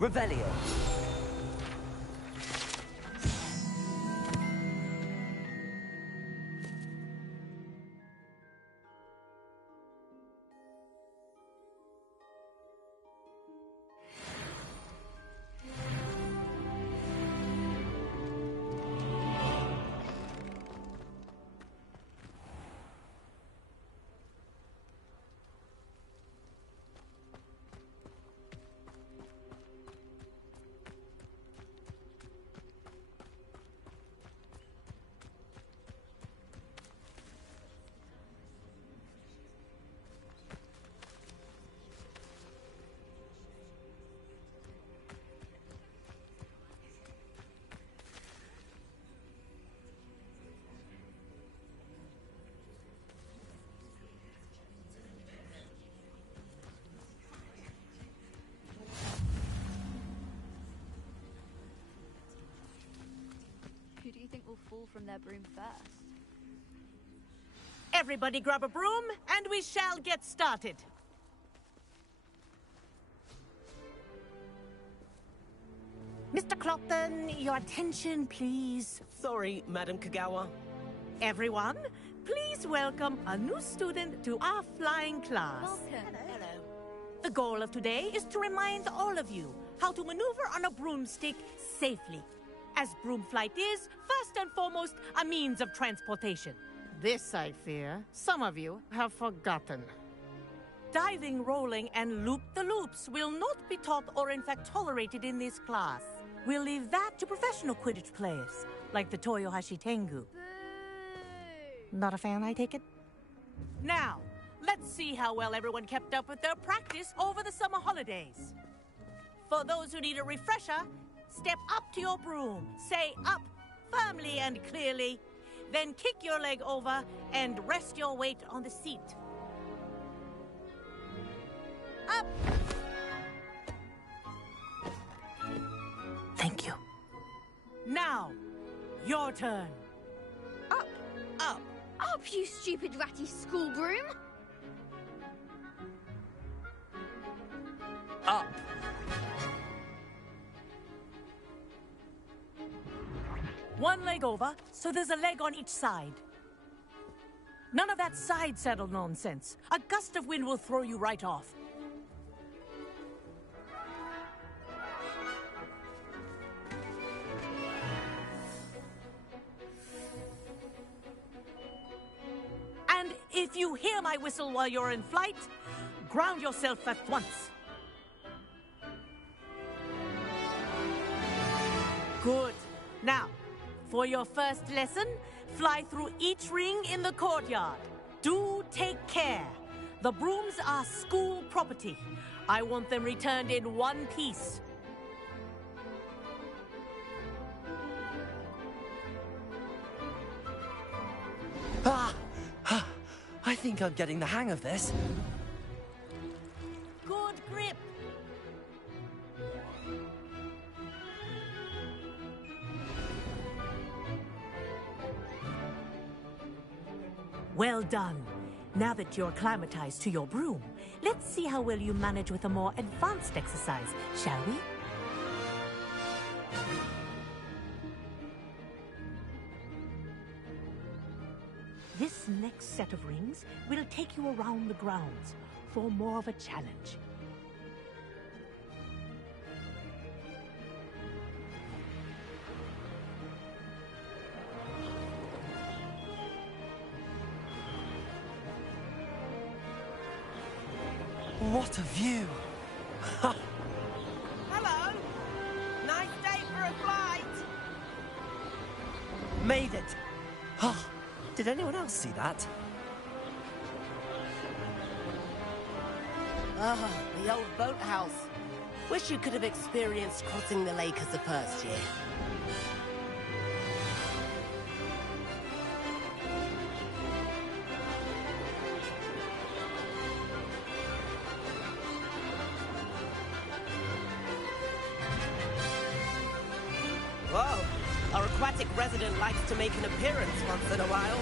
Revelio. Who do you think will fall from their broom first? Everybody grab a broom, and we shall get started. Mr. Clopton, your attention, please. Sorry, Madam Kagawa. Everyone, please welcome a new student to our flying class. Welcome. Hello. The goal of today is to remind all of you how to maneuver on a broomstick safely, as broom flight is, first and foremost, a means of transportation. This, I fear, some of you have forgotten. Diving, rolling, and loop-the-loops will not be taught or in fact tolerated in this class. We'll leave that to professional Quidditch players, like the Toyohashi Tengu. Boo! Not a fan, I take it? Now, let's see how well everyone kept up with their practice over the summer holidays. For those who need a refresher, step up to your broom, say up firmly and clearly, then kick your leg over and rest your weight on the seat. Up! Thank you. Now, your turn. Up! Up! Up, you stupid ratty school broom! Up. One leg over, so there's a leg on each side. None of that side saddle nonsense. A gust of wind will throw you right off. And if you hear my whistle while you're in flight, ground yourself at once. Good. Now, for your first lesson, fly through each ring in the courtyard. Do take care. The brooms are school property. I want them returned in one piece. I think I'm getting the hang of this. Good grip. Well done. Now that you're acclimatized to your broom, let's see how well you manage with a more advanced exercise, shall we? This next set of rings will take you around the grounds for more of a challenge. What a view! Hello. Nice day for a flight. Made it! Did anyone else see that? Ah, the old boathouse. Wish you could have experienced crossing the lake as a first year. Whoa! Our aquatic resident likes to make an appearance once in a while.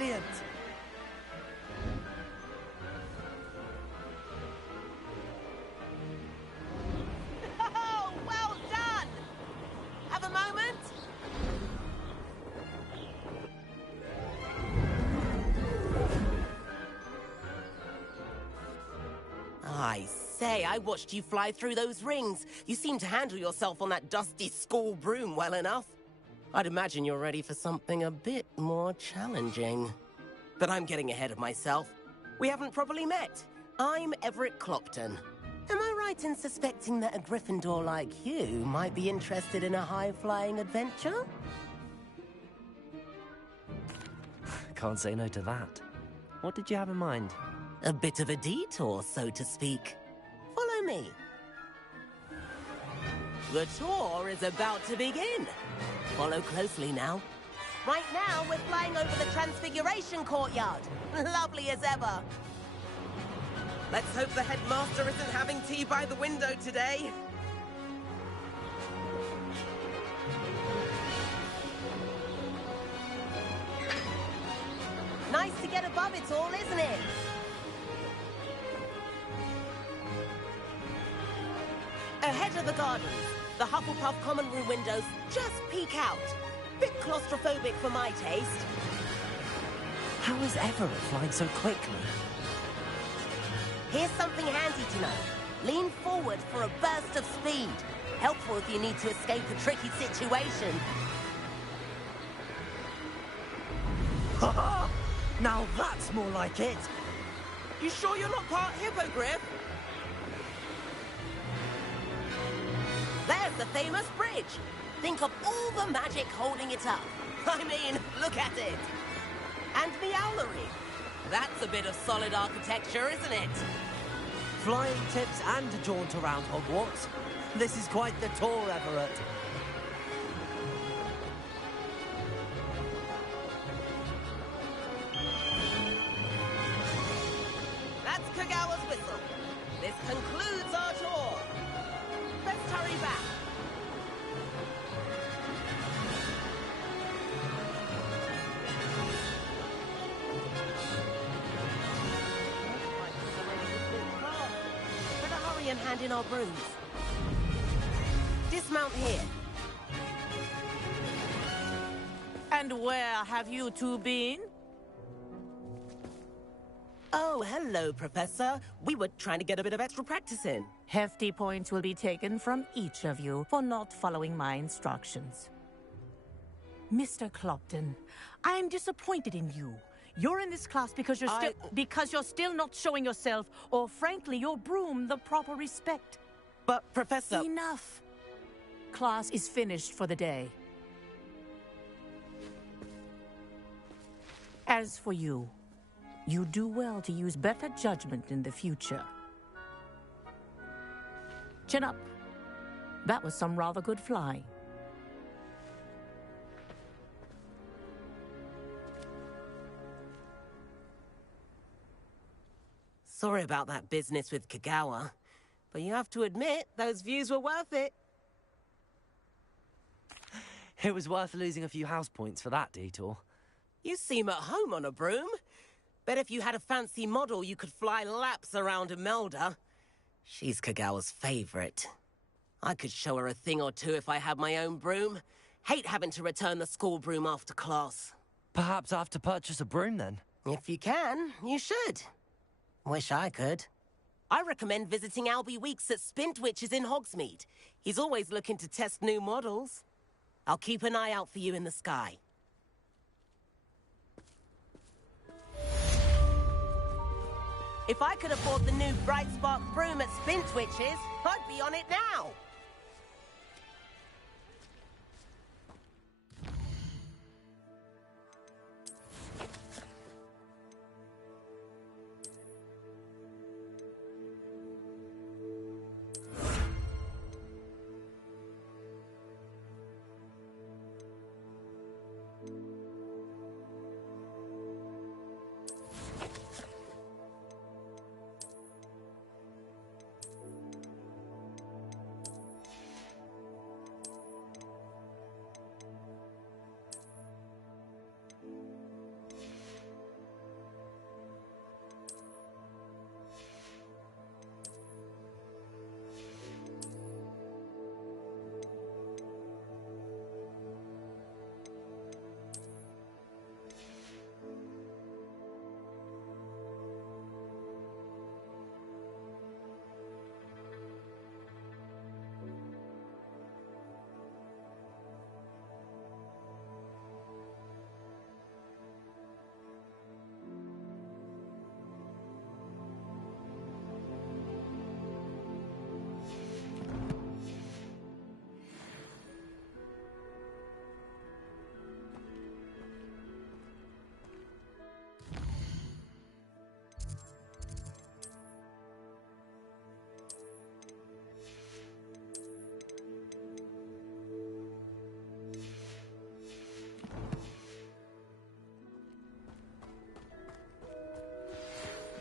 Brilliant! Oh, well done! Have a moment? I say, I watched you fly through those rings. You seem to handle yourself on that dusty school broom well enough. I'd imagine you're ready for something a bit more challenging. But I'm getting ahead of myself. We haven't properly met. I'm Everett Clopton. Am I right in suspecting that a Gryffindor like you might be interested in a high-flying adventure? Can't say no to that. What did you have in mind? A bit of a detour, so to speak. Follow me. The tour is about to begin. Follow closely now. Right now, we're flying over the Transfiguration Courtyard. Lovely as ever. Let's hope the headmaster isn't having tea by the window today. Nice to get above it all, isn't it? Ahead of the gardens, the Hufflepuff common room windows just peek out. Bit claustrophobic for my taste. How is Everett flying so quickly? Here's something handy to know. Lean forward for a burst of speed. Helpful if you need to escape a tricky situation. Now that's more like it! You sure you're not part Hippogriff? There's the famous bridge. Think of all the magic holding it up. I mean, look at it. And the owlery. That's a bit of solid architecture, isn't it? Flying tips and a jaunt around Hogwarts. This is quite the tour, Everett. That's Kagawa's whistle. This concludes our tour. Let's hurry back. Better hurry and hand in our brooms. Dismount here. And where have you two been? Oh, hello, Professor. We were trying to get a bit of extra practice in. Hefty points will be taken from each of you for not following my instructions. Mr. Clopton, I'm disappointed in you. You're in this class because you're still not showing yourself, or frankly, your broom, the proper respect. But, Professor... Enough. Class is finished for the day. As for you, you do well to use better judgment in the future. Chin up. That was some rather good flying. Sorry about that business with Kagawa, but you have to admit, those views were worth it. It was worth losing a few house points for that detour. You seem at home on a broom. Bet if you had a fancy model, you could fly laps around Imelda. She's Kagawa's favorite. I could show her a thing or two if I had my own broom. Hate having to return the school broom after class. Perhaps I have to purchase a broom then? If you can, you should. Wish I could. I recommend visiting Albie Weeks at Spintwitches in Hogsmeade. He's always looking to test new models. I'll keep an eye out for you in the sky. If I could afford the new Bright Spark broom at Spintwitches, I'd be on it now.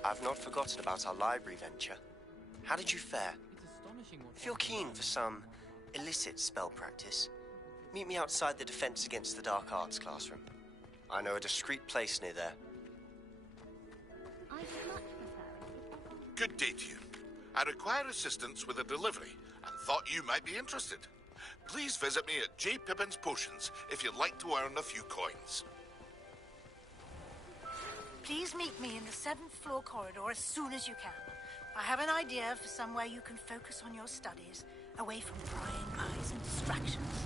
I've not forgotten about our library venture. How did you fare? If you're keen for some illicit spell practice, meet me outside the Defense Against the Dark Arts classroom. I know a discreet place near there. I would much prefer. Good day to you. I require assistance with a delivery and thought you might be interested. Please visit me at J. Pippin's Potions if you'd like to earn a few coins. Please meet me in the 7th floor corridor as soon as you can. I have an idea for somewhere you can focus on your studies, away from prying eyes and distractions.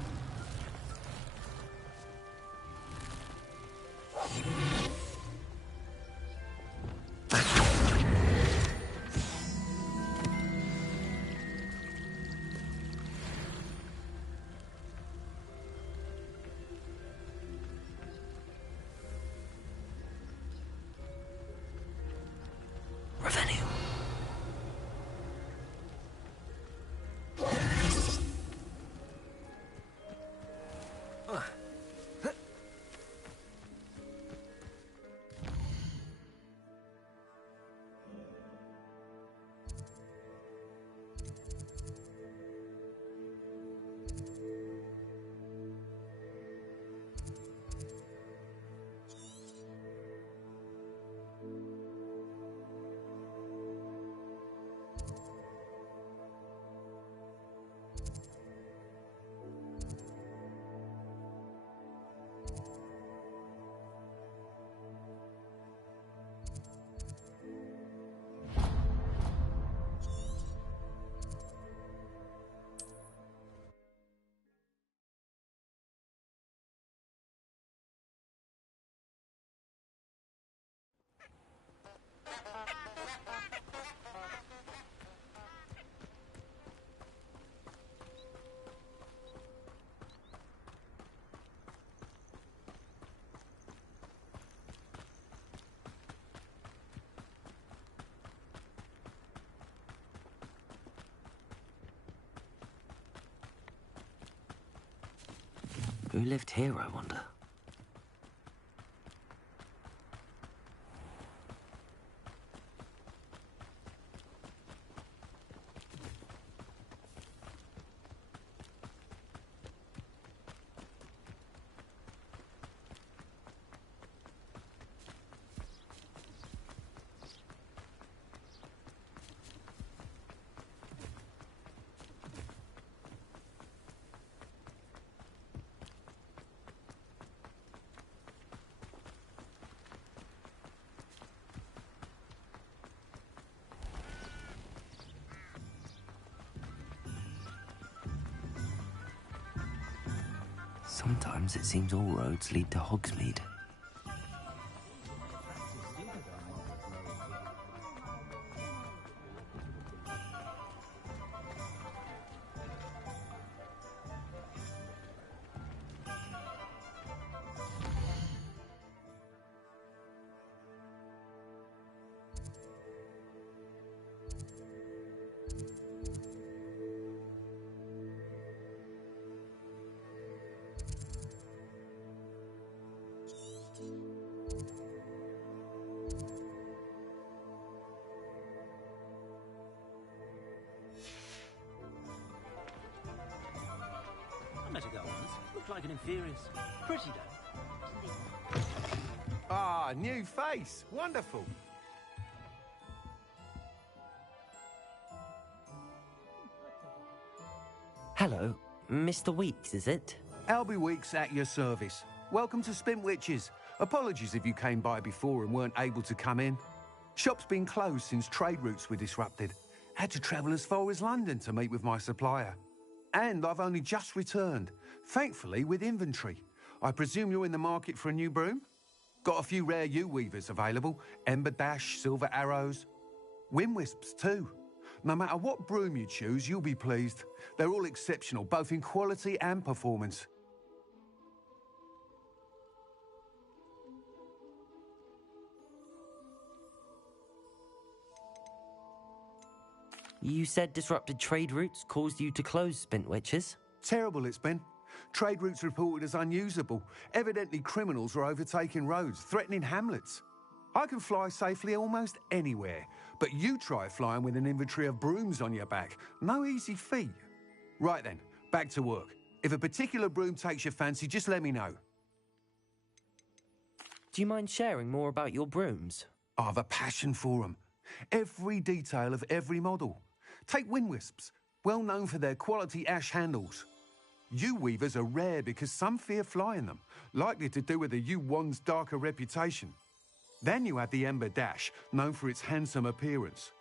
Who lived here, I wonder? Sometimes it seems all roads lead to Hogsmeade. Looked like an inferior. Pretty though. Ah, new face. Wonderful. Hello, Mr. Weeks, is it? Albie Weeks at your service. Welcome to Spintwitches. Apologies if you came by before and weren't able to come in. Shop's been closed since trade routes were disrupted. Had to travel as far as London to meet with my supplier. And I've only just returned, thankfully with inventory. I presume you're in the market for a new broom? Got a few rare yew-weavers available, Ember Dash, Silver Arrows. Wind Wisps too. No matter what broom you choose, you'll be pleased. They're all exceptional, both in quality and performance. You said disrupted trade routes caused you to close Spintwitches? Terrible it's been. Trade routes reported as unusable. Evidently criminals were overtaking roads, threatening hamlets. I can fly safely almost anywhere, but you try flying with an inventory of brooms on your back. No easy feat. Right then, back to work. If a particular broom takes your fancy, just let me know. Do you mind sharing more about your brooms? I've a passion for them. Every detail of every model. Take wind wisps, well known for their quality ash handles. Yew weavers are rare because some fear flying them, likely to do with the yew wand's darker reputation. Then you have the Ember Dash, known for its handsome appearance.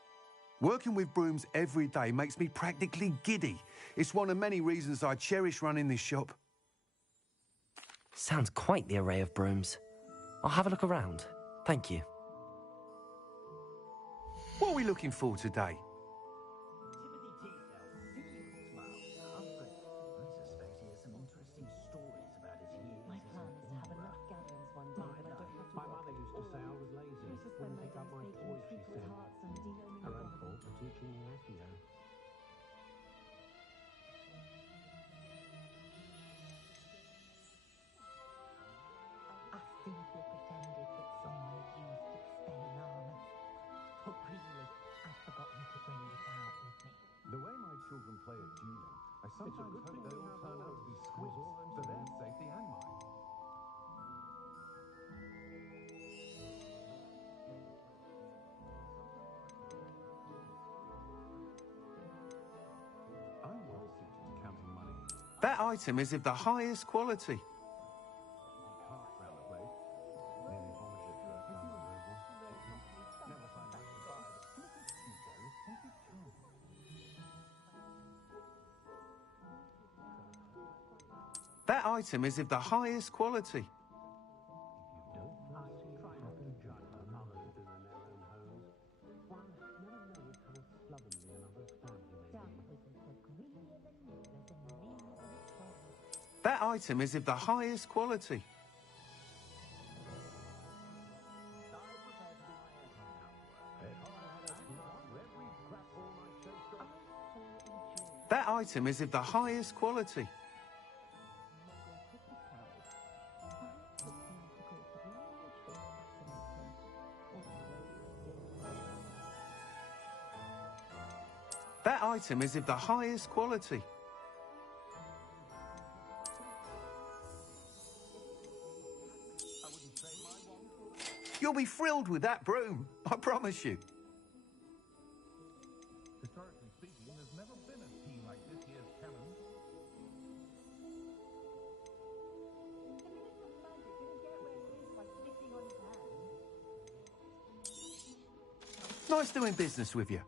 Working with brooms every day makes me practically giddy. It's one of many reasons I cherish running this shop. Sounds quite the array of brooms. I'll have a look around. Thank you. What are we looking for today? The way my children play at dueling, I sometimes hope they all turn out to be squids for their safety and mine. I'm well suited to counting money. That item is of the highest quality. That item is of the highest quality. That item is of the highest quality. That item is of the highest quality. That item is of the highest quality. You'll be thrilled with that broom, I promise you. Historically speaking, there's never been a team like this year's challenge. Nice doing business with you.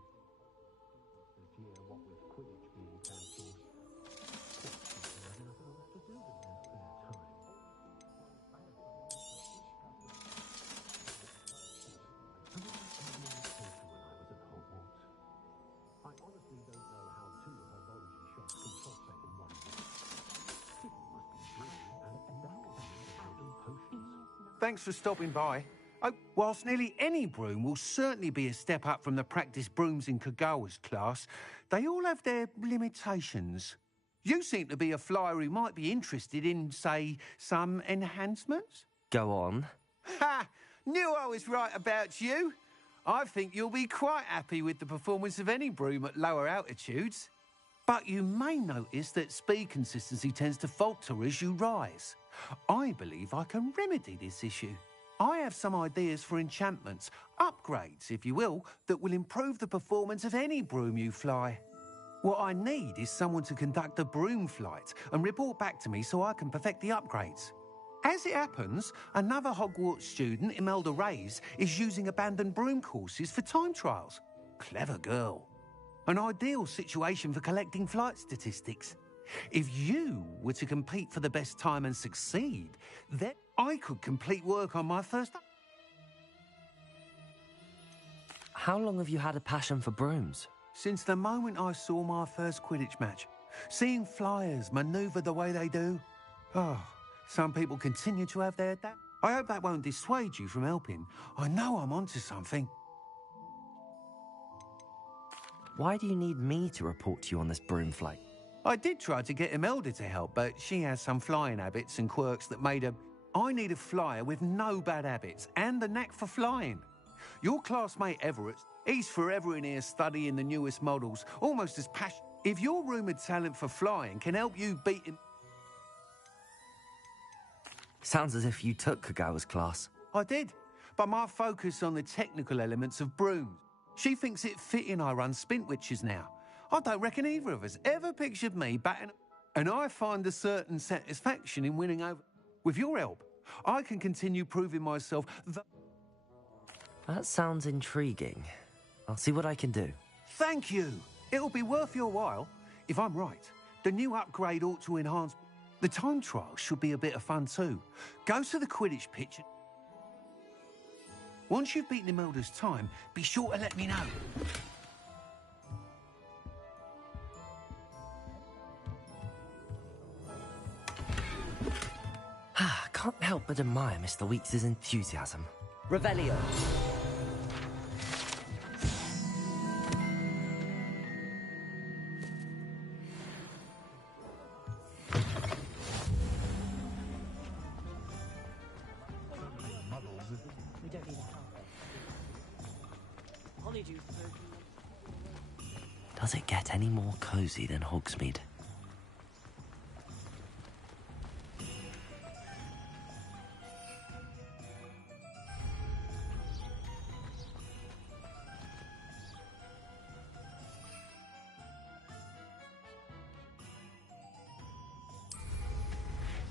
Thanks for stopping by. Oh, whilst nearly any broom will certainly be a step up from the practice brooms in Kagawa's class, they all have their limitations. You seem to be a flyer who might be interested in, say, some enhancements? Go on. Ha! Knew I was right about you. I think you'll be quite happy with the performance of any broom at lower altitudes. But you may notice that speed consistency tends to falter as you rise. I believe I can remedy this issue. I have some ideas for enchantments, upgrades, if you will, that will improve the performance of any broom you fly. What I need is someone to conduct a broom flight and report back to me so I can perfect the upgrades. As it happens, another Hogwarts student, Imelda Reyes, is using abandoned broom courses for time trials. Clever girl. An ideal situation for collecting flight statistics. If you were to compete for the best time and succeed, then I could complete work on my first... How long have you had a passion for brooms? Since the moment I saw my first Quidditch match. Seeing flyers manoeuvre the way they do. Oh, some people continue to have their doubt. I hope that won't dissuade you from helping. I know I'm onto something. Why do you need me to report to you on this broom flight? I did try to get Imelda to help, but she has some flying habits and quirks that made her... I need a flyer with no bad habits and the knack for flying. Your classmate Everett, he's forever in here studying the newest models, almost as passionate. If your rumoured talent for flying can help you beat him... Sounds as if you took Kagawa's class. I did, but my focus on the technical elements of brooms. She thinks it fitting I run Spintwitches now. I don't reckon either of us ever pictured me batting... And I find a certain satisfaction in winning over... With your help, I can continue proving myself That sounds intriguing. I'll see what I can do. Thank you. It'll be worth your while. If I'm right, the new upgrade ought to enhance... The time trial should be a bit of fun too. Go to the Quidditch pitch. Once you've beaten Imelda's time, be sure to let me know. Can't help but admire Mr. Weeks' enthusiasm. Revelio. We don't need a Honeydew. Does it get any more cozy than Hogsmeade?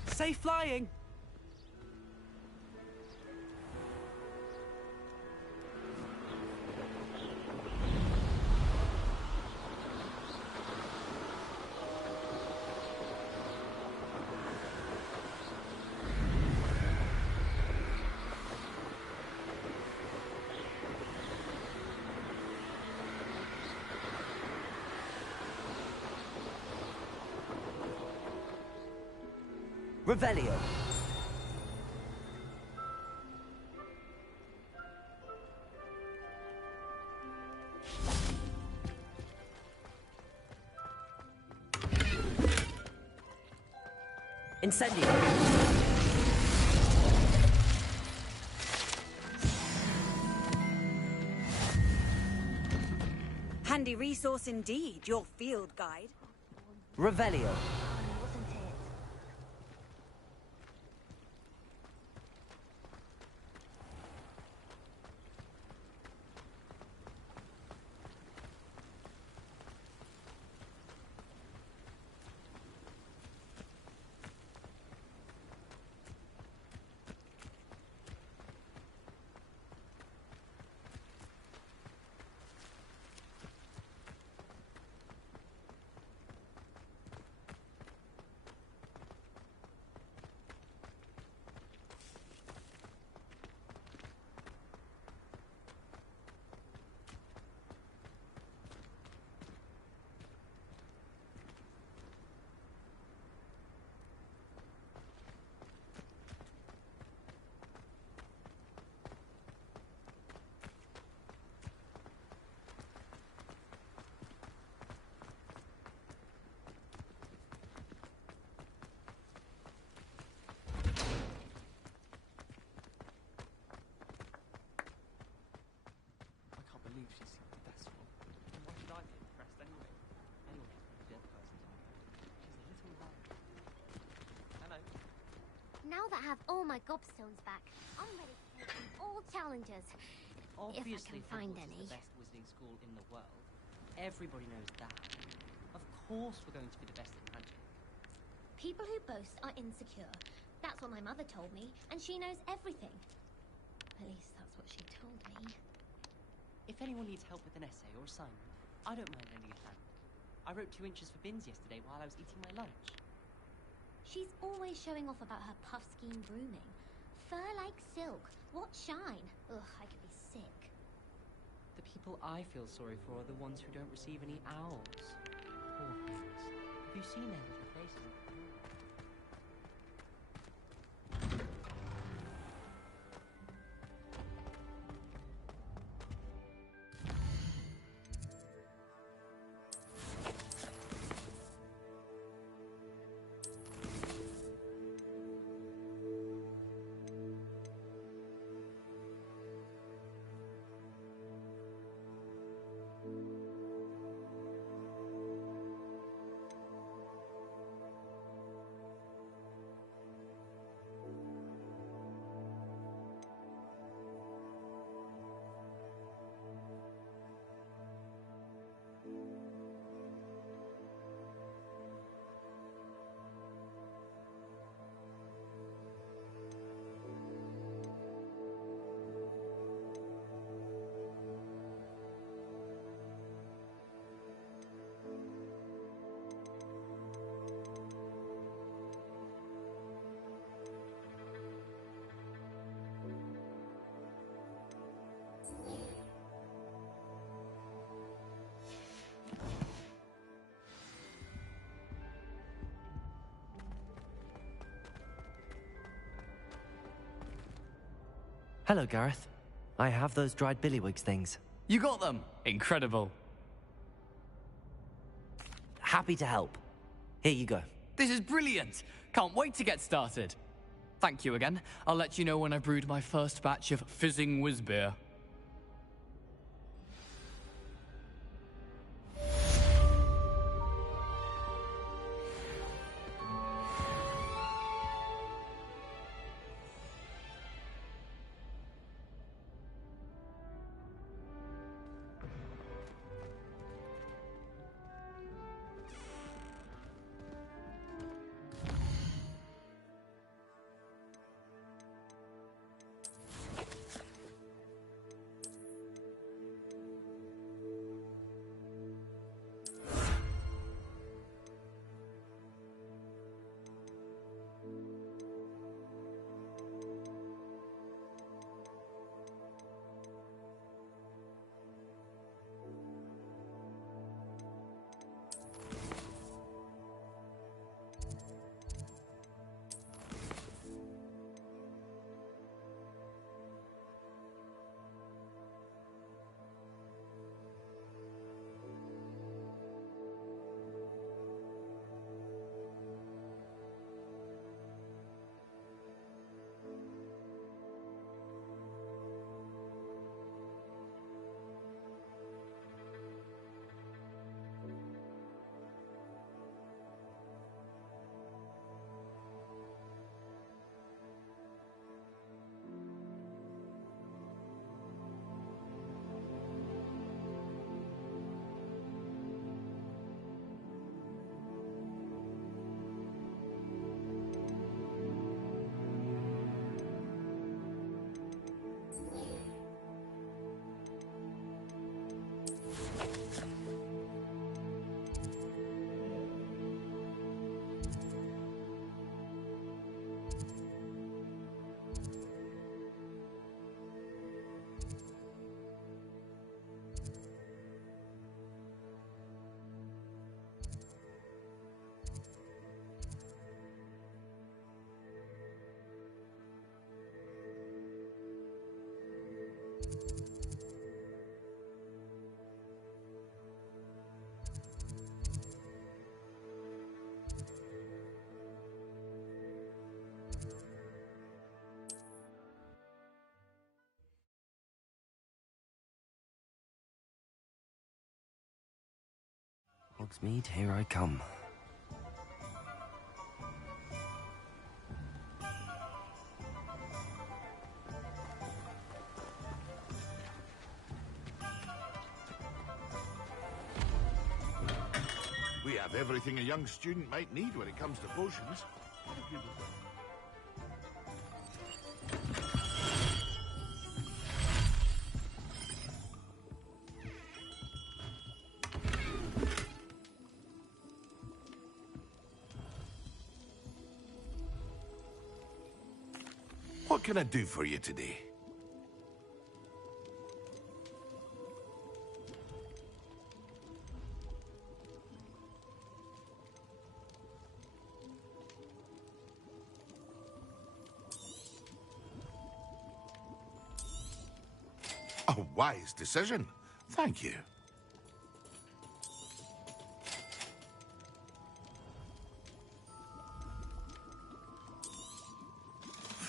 Safe flying! Revelio. Incendio. Handy resource indeed, your field guide. Revelio. Now that I have all my gobstones back, I'm ready to take on all challenges. Obviously, if I can find Hogwarts any. is the best wizarding school in the world. Everybody knows that. Of course we're going to be the best at magic. People who boast are insecure. That's what my mother told me, and she knows everything. At least that's what she told me. If anyone needs help with an essay or assignment, I don't mind lending a hand. I wrote 2 inches for bins yesterday while I was eating my lunch. She's always showing off about her puff scheme brooming. Fur like silk. What shine? Ugh, I could be sick. The people I feel sorry for are the ones who don't receive any owls. Poor things. Have you seen their little faces? Hello, Gareth. I have those dried billywigs things. You got them? Incredible. Happy to help. Here you go. This is brilliant. Can't wait to get started. Thank you again. I'll let you know when I've brewed my first batch of fizzing whiz beer. Hogsmeade, here I come. We have everything a young student might need when it comes to potions. What can I do for you today? A wise decision. Thank you.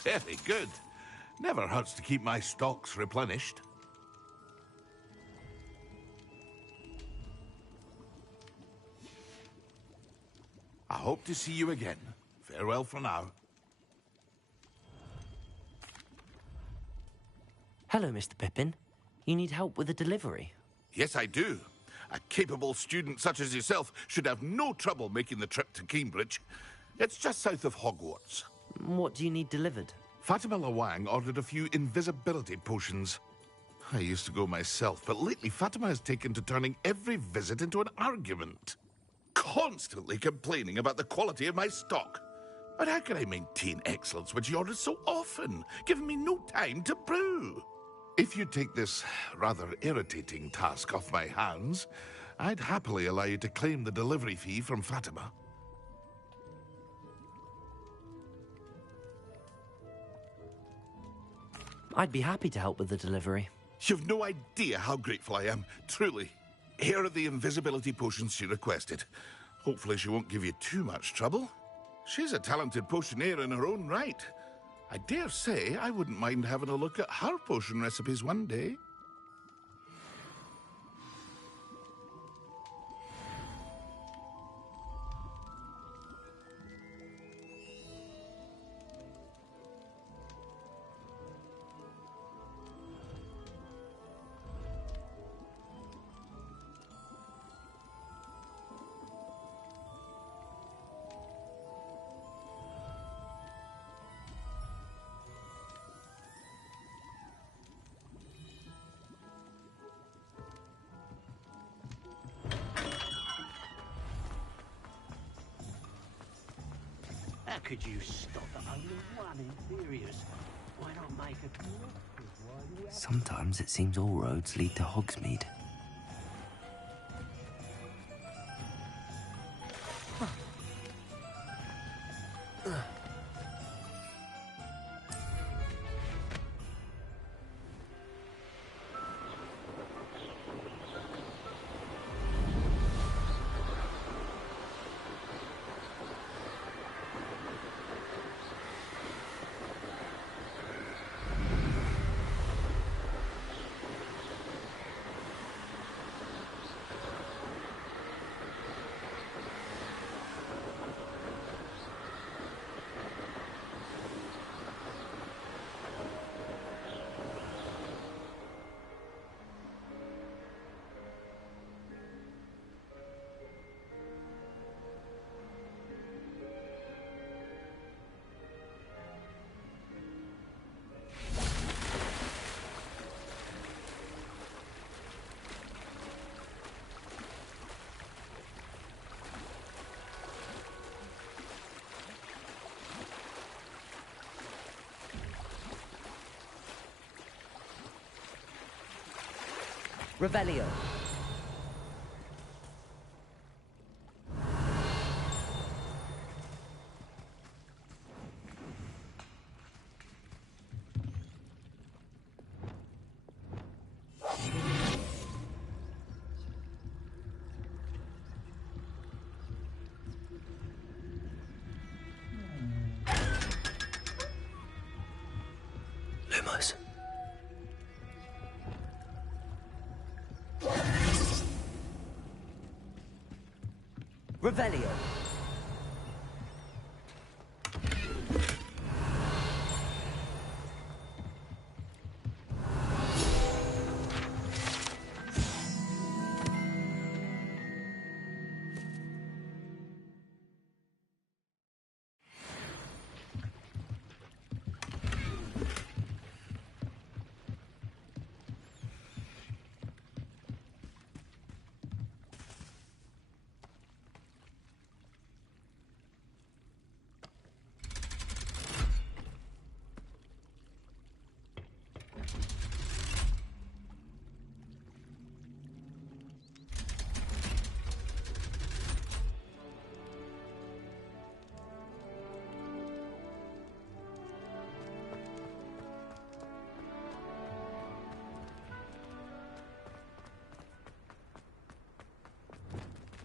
Very good. Never hurts to keep my stocks replenished. I hope to see you again. Farewell for now. Hello, Mr. Pippin. You need help with a delivery? Yes, I do. A capable student such as yourself should have no trouble making the trip to Cambridge. It's just south of Hogwarts. What do you need delivered? Fatima Lawang ordered a few invisibility potions. I used to go myself, but lately Fatima has taken to turning every visit into an argument. Constantly complaining about the quality of my stock. But how can I maintain excellence when she orders so often, giving me no time to brew? If you take this rather irritating task off my hands, I'd happily allow you to claim the delivery fee from Fatima. I'd be happy to help with the delivery. You've no idea how grateful I am, truly. Here are the invisibility potions she requested. Hopefully she won't give you too much trouble. She's a talented potioneer in her own right. I dare say I wouldn't mind having a look at her potion recipes one day. How could you stop at only one Inferiors? Why not make a... Sometimes it seems all roads lead to Hogsmeade. Revelio. Lumos. Revelio.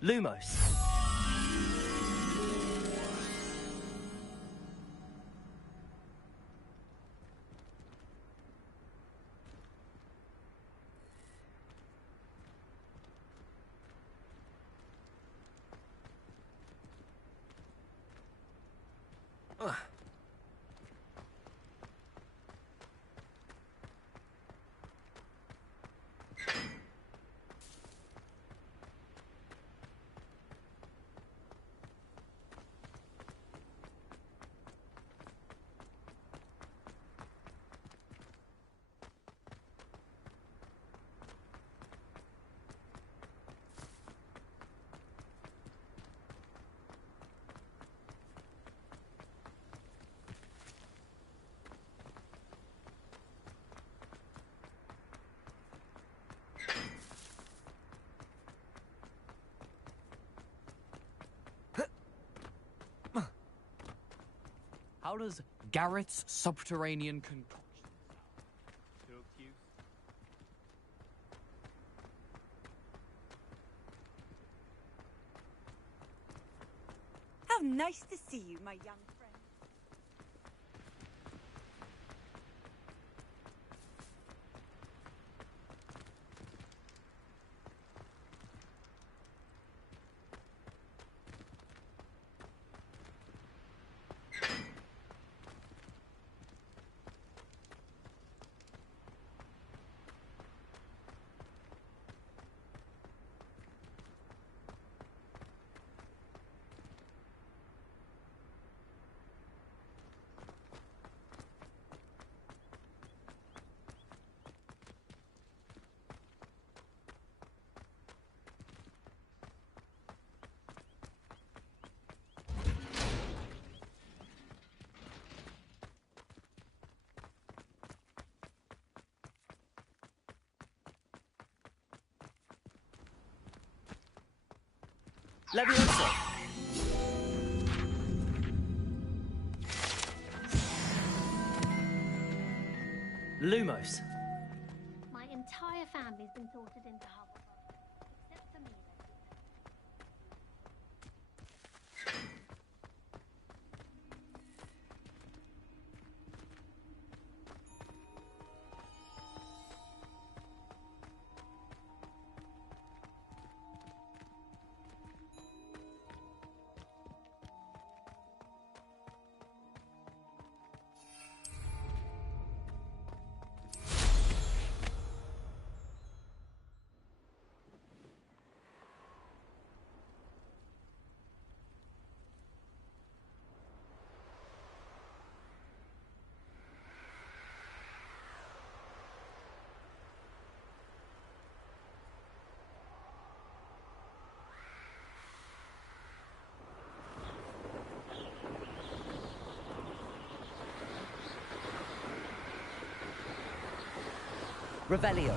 Lumos. How does Garrett's subterranean concoction sound? Nice to see you, my young friend. Leviosa! Lumos. My entire family's been sorted into Hufflepuff, except for me. Revelio.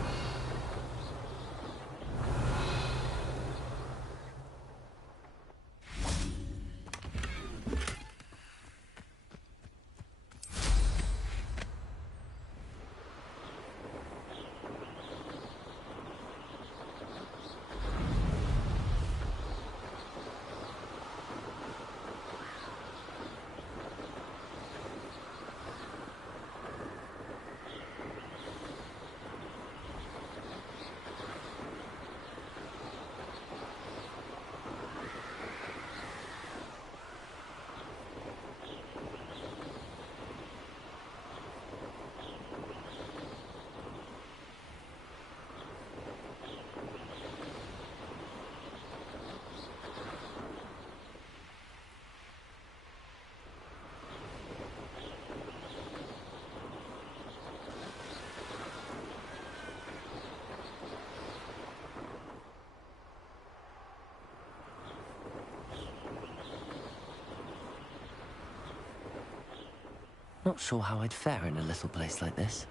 Not sure how I'd fare in a little place like this.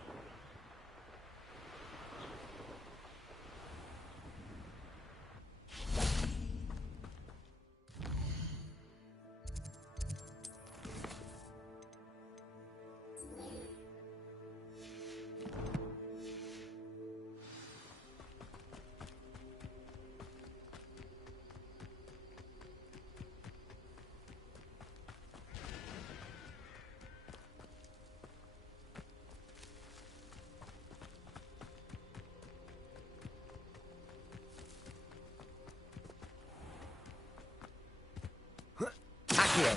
Accio.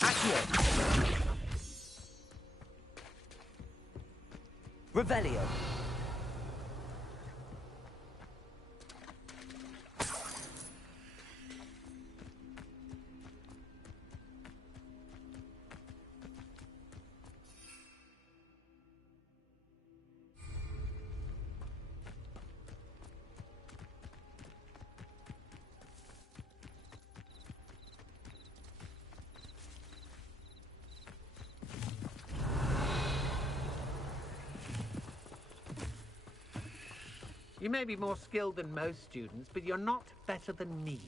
Accio. Revelio. You may be more skilled than most students, but you're not better than me.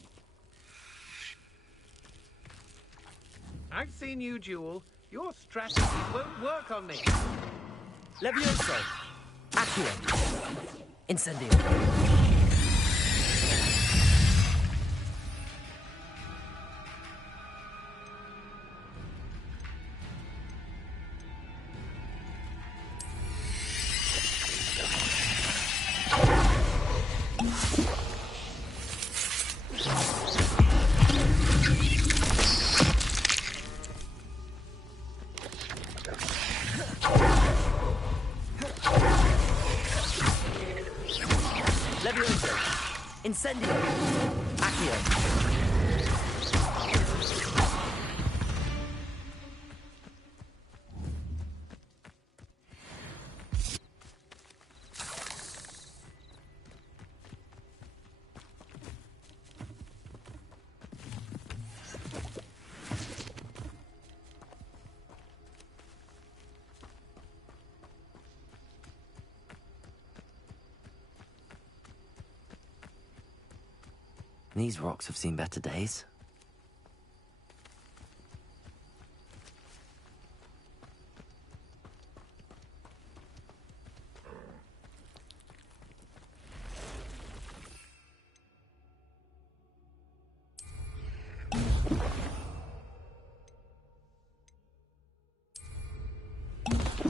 I've seen you duel. Your strategy won't work on me. Levioso. Accio. Incendio. Incendio! Accio! These rocks have seen better days.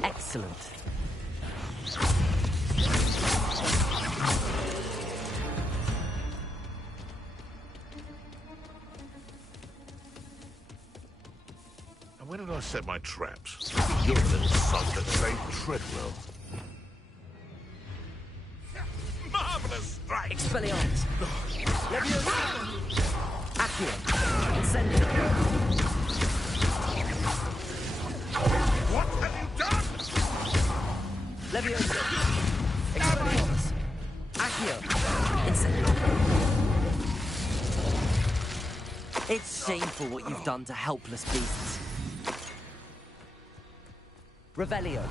Excellent. Where did I set my traps? You're the little son that say tread well. Marvelous strike! Expelliarmus! Leviosa! Accio! Incendio! What have you done? Leviosa! Expelliarmus! Accio! Incendio! It's shameful what you've done to helpless beasts. Revelio.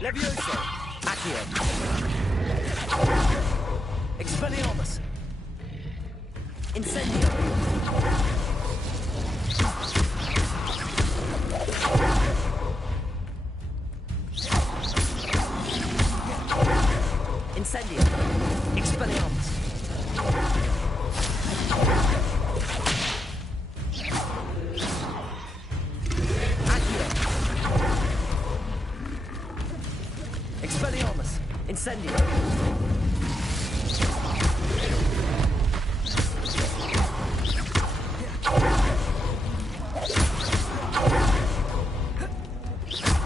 Levioso! Accio! Expelliarmus! Incendio! Incendio! Expelliarmus! Expelliarmus! Incendio!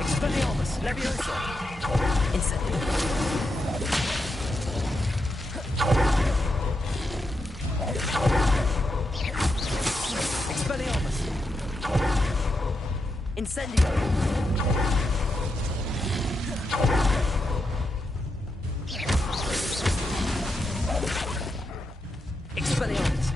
Expelliarmus! Leviosa! Incendio! Incendio! Expelliarmus!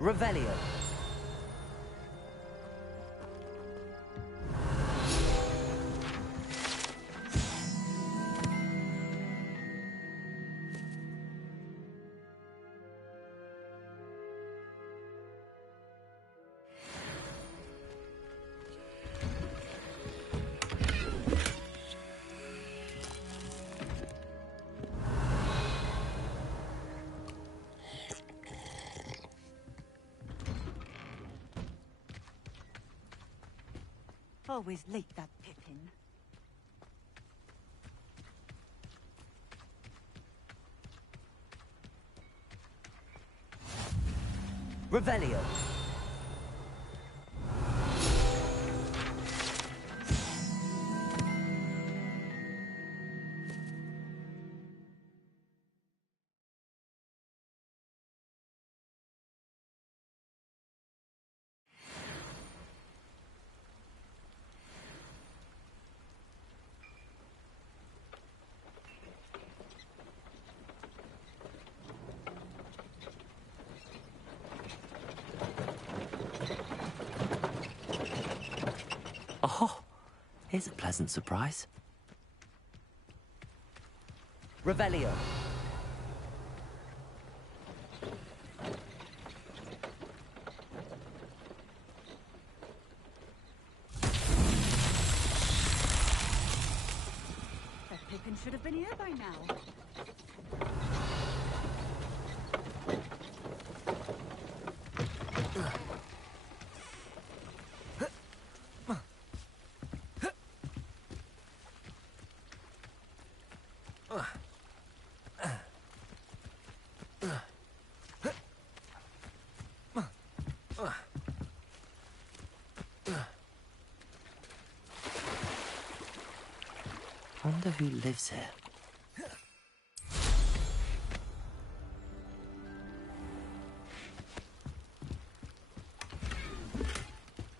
Revelio. Always late, that Pippin. Revelio. Oh, here's a pleasant surprise. Revelio. That Pippin should have been here by now. Wonder who lives here.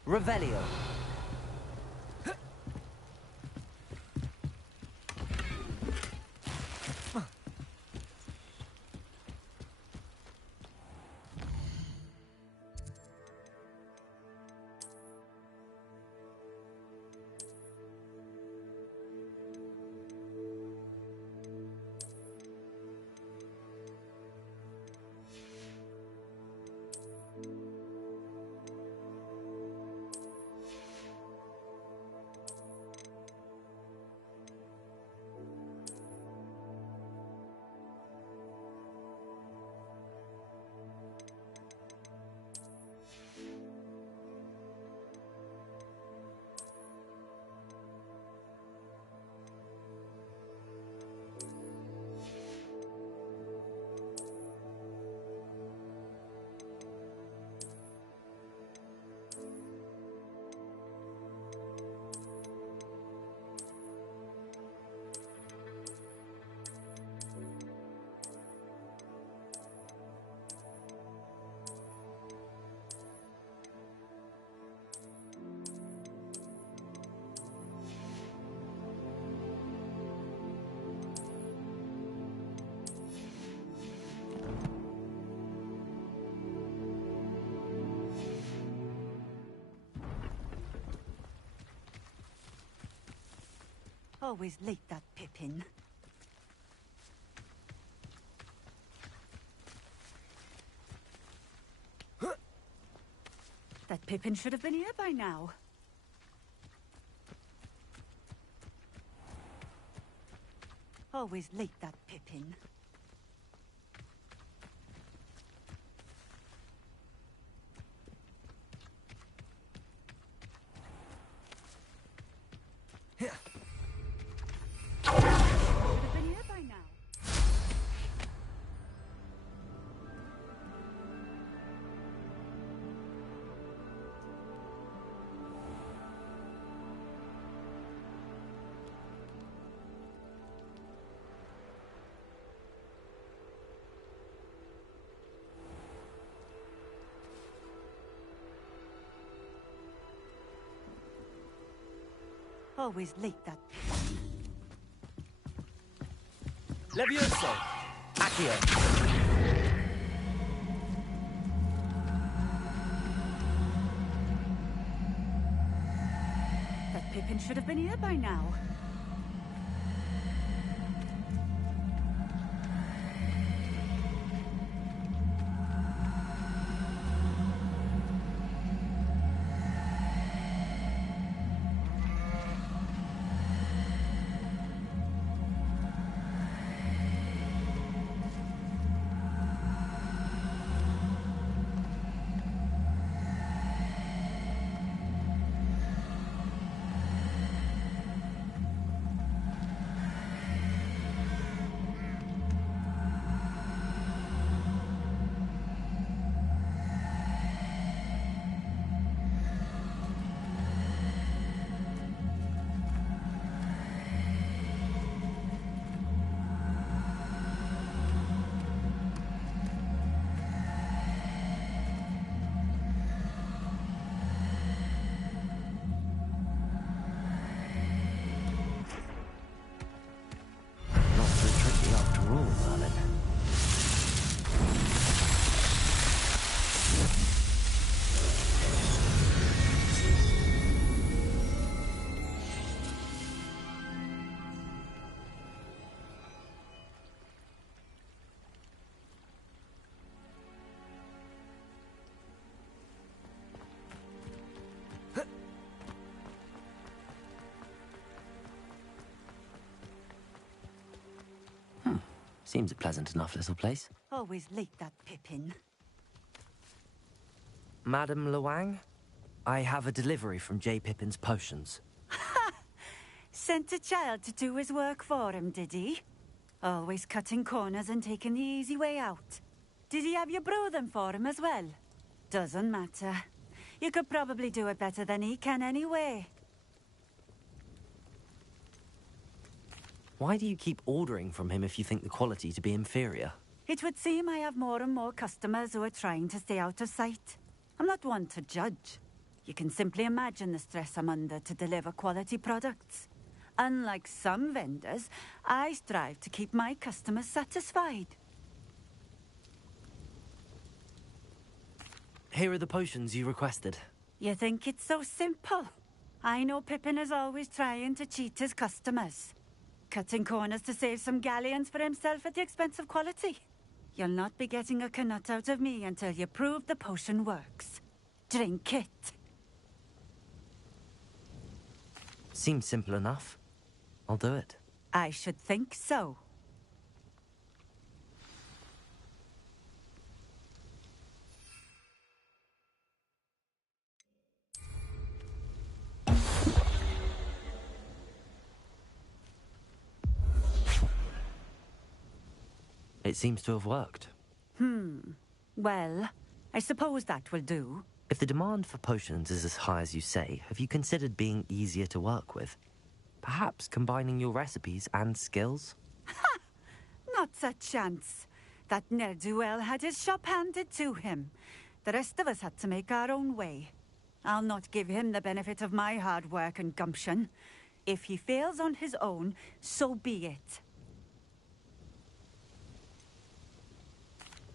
Revelio. Always late, that Pippin. That Pippin should have been here by now. Always late, that Pippin. Should have been here by now. Always late, that Levioso! Accio! That Pippin should have been here by now. Not so tricky after all, Merlin. Seems a pleasant enough little place. Always late, that Pippin. Madam Luang, I have a delivery from J. Pippin's Potions. Sent a child to do his work for him, did he? Always cutting corners and taking the easy way out. Did he have you brew them for him as well? Doesn't matter. You could probably do it better than he can anyway. Why do you keep ordering from him if you think the quality to be inferior? It would seem I have more and more customers who are trying to stay out of sight. I'm not one to judge. You can simply imagine the stress I'm under to deliver quality products. Unlike some vendors, I strive to keep my customers satisfied. Here are the potions you requested. You think it's so simple? I know Pippin is always trying to cheat his customers. Cutting corners to save some galleons for himself at the expense of quality. You'll not be getting a canut out of me until you prove the potion works. Drink it. Seems simple enough. I'll do it. I should think so. It seems to have worked. Well, I suppose that will do. If the demand for potions is as high as you say, have you considered being easier to work with? Perhaps combining your recipes and skills? Not a chance. That ne'er-do-well had his shop handed to him. The rest of us had to make our own way. I'll not give him the benefit of my hard work and gumption. If he fails on his own, so be it.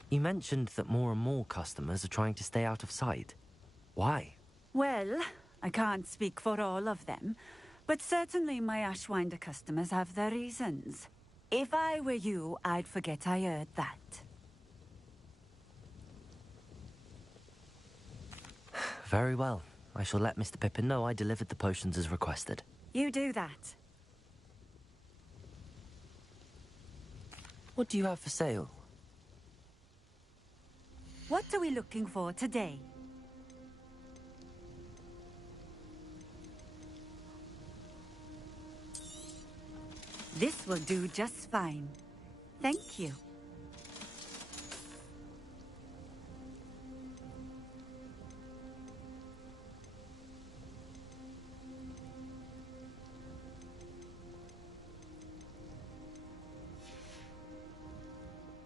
You mentioned that more and more customers are trying to stay out of sight. Why? Well, I can't speak for all of them, but certainly my Ashwinder customers have their reasons. If I were you, I'd forget I heard that. Very well. I shall let Mr. Pippin know I delivered the potions as requested. You do that. What do you have for sale? What are we looking for today? This will do just fine. Thank you.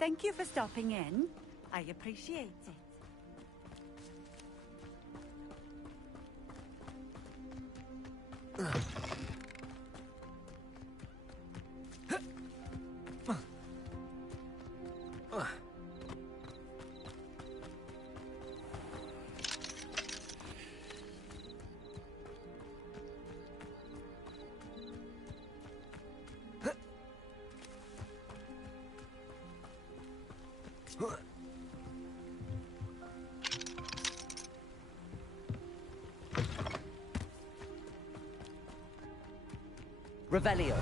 Thank you for stopping in. I appreciate it. Revelio.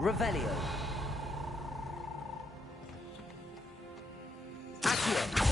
Revelio. Accio.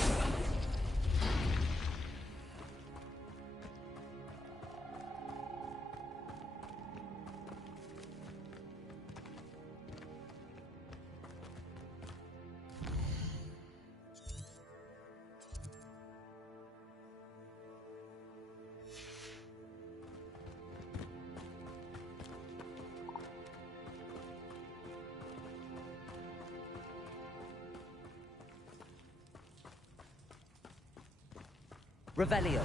Revelio.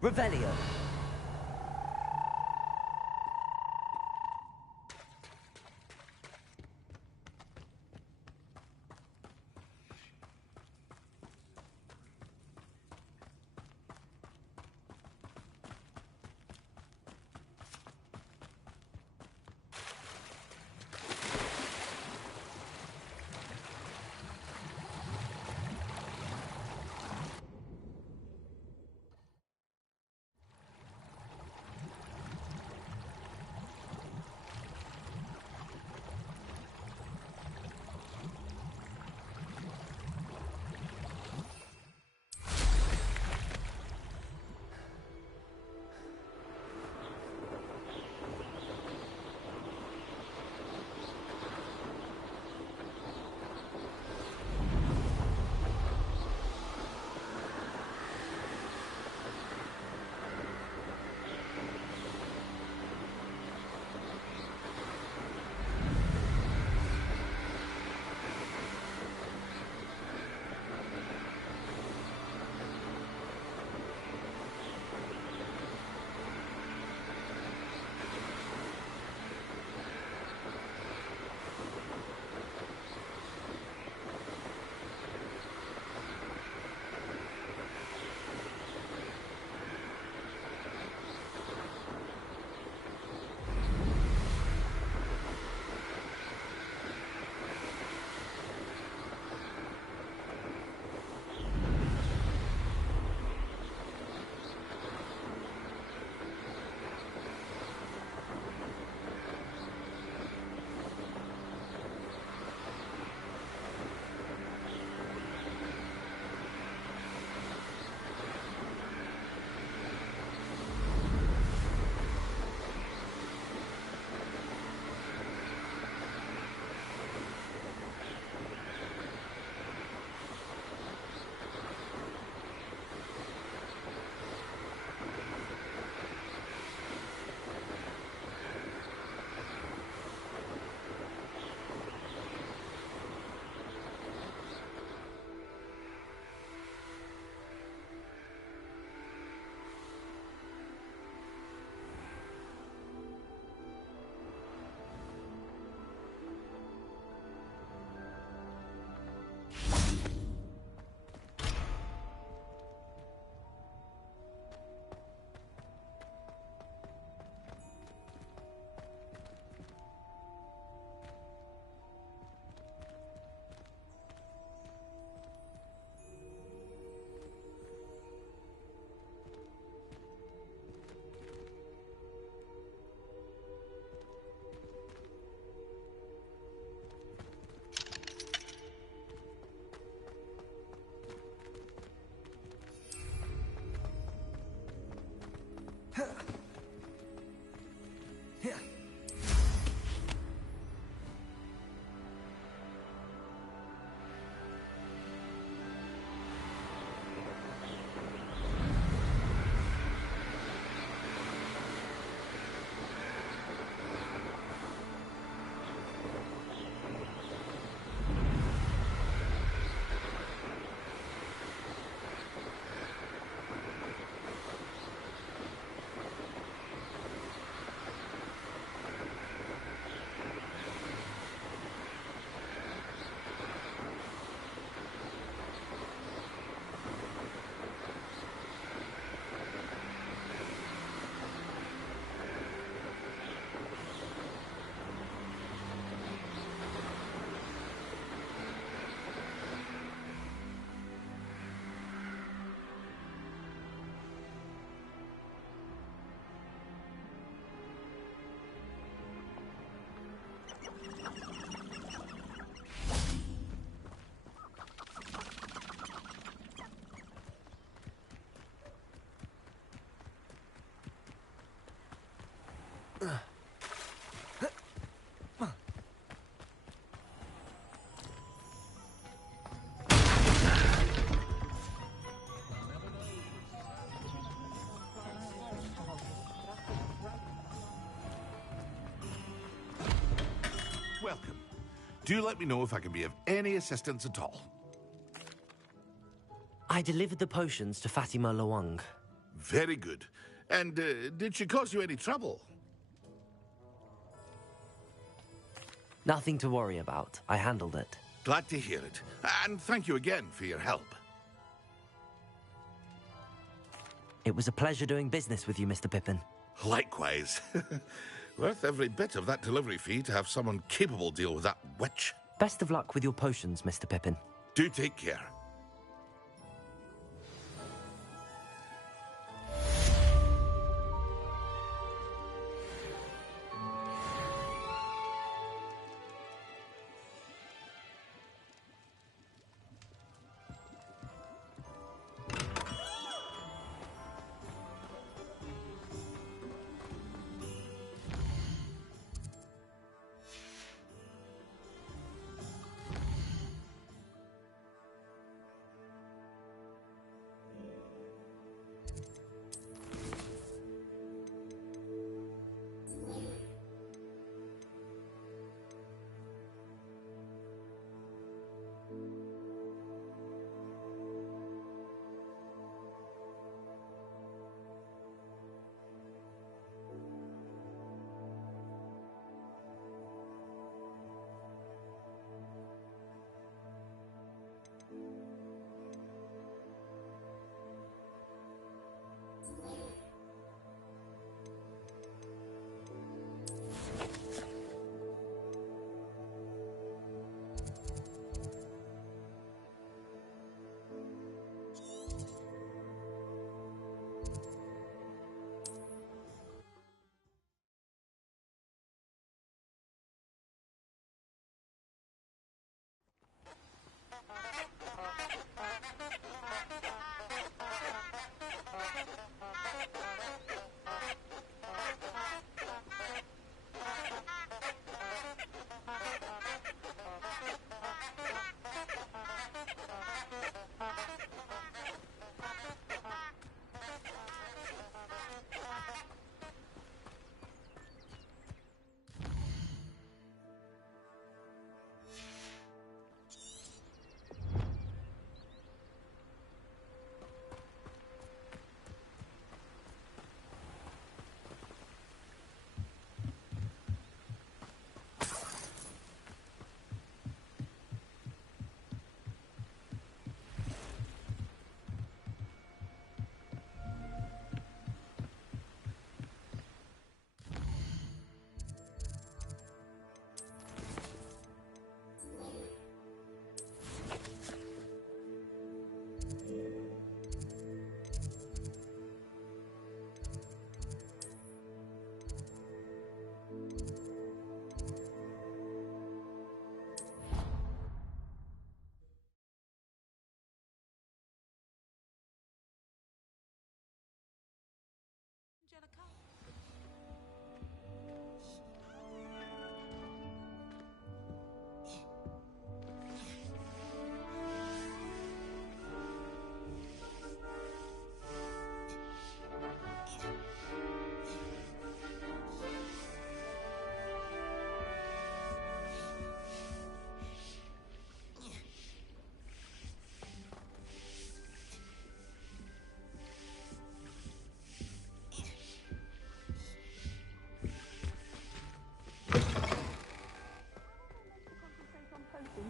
Revelio. Welcome. Do let me know if I can be of any assistance at all. I delivered the potions to Fatima Lawang. Very good. And did she cause you any trouble? Nothing to worry about. I handled it. Glad to hear it. And thank you again for your help. It was a pleasure doing business with you, Mr. Pippin. Likewise. Worth every bit of that delivery fee to have someone capable deal with that witch. Best of luck with your potions, Mr. Pippin. Do take care.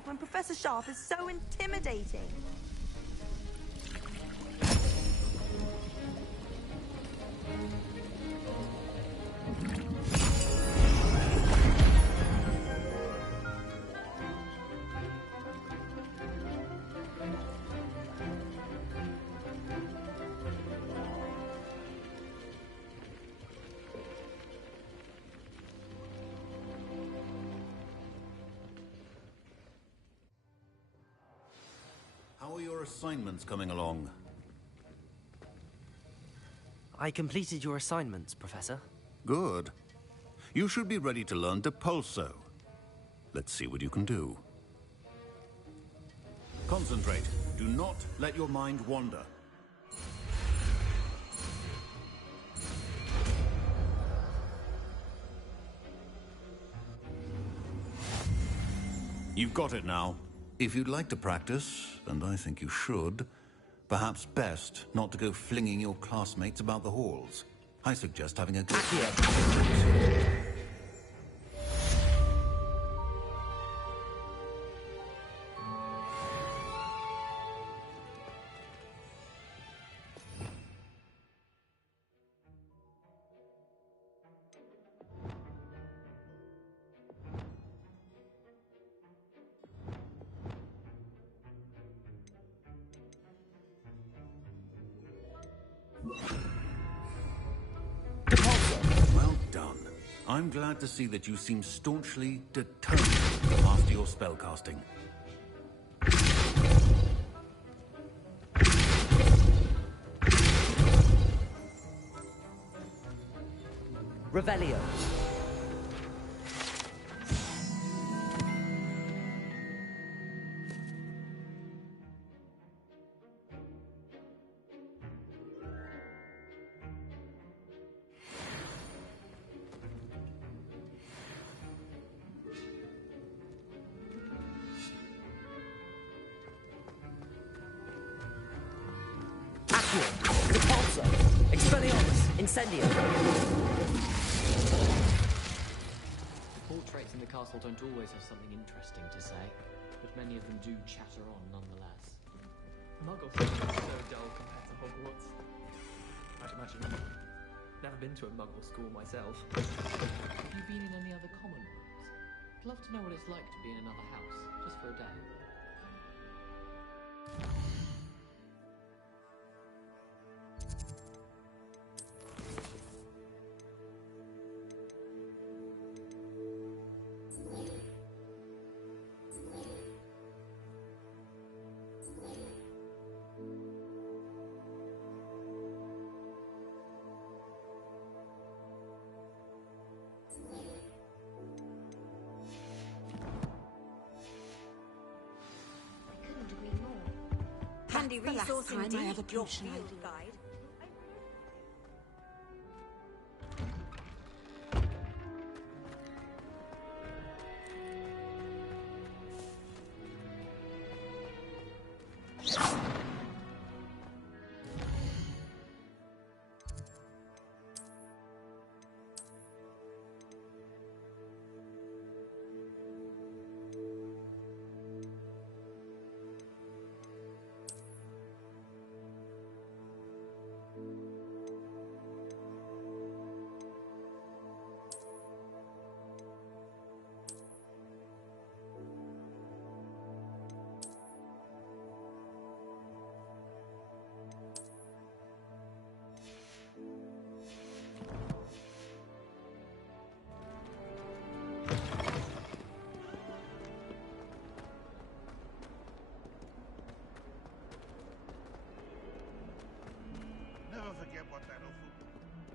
When Professor Sharp is so intimidating. How are your assignments coming along? I completed your assignments, Professor. Good. You should be ready to learn Depulso. Let's see what you can do. Concentrate. Do not let your mind wander. You've got it now. If you'd like to practice, and I think you should, perhaps best not to go flinging your classmates about the halls. I suggest having a good... Well done. I'm glad to see that you seem staunchly determined to master your spellcasting. Revelio. Repulsor! Expelliarmus! Incendio! The portraits in the castle don't always have something interesting to say, but many of them do chatter on nonetheless. Muggle school is so dull compared to Hogwarts. I'd imagine. Never been to a Muggle school myself. Have you been in any other common rooms? I'd love to know what it's like to be in another house, just for a day. Handy resource indeed, your field guide.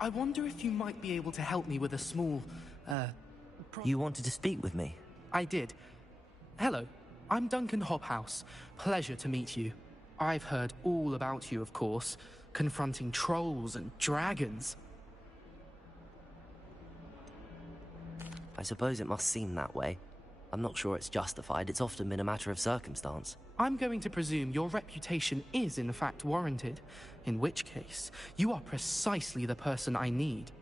I wonder if you might be able to help me with a small, You wanted to speak with me? I did. Hello, I'm Duncan Hobhouse. Pleasure to meet you. I've heard all about you, of course, confronting trolls and dragons. I suppose it must seem that way. I'm not sure it's justified. It's often been a matter of circumstance. I'm going to presume your reputation is in fact warranted, in which case, you are precisely the person I need.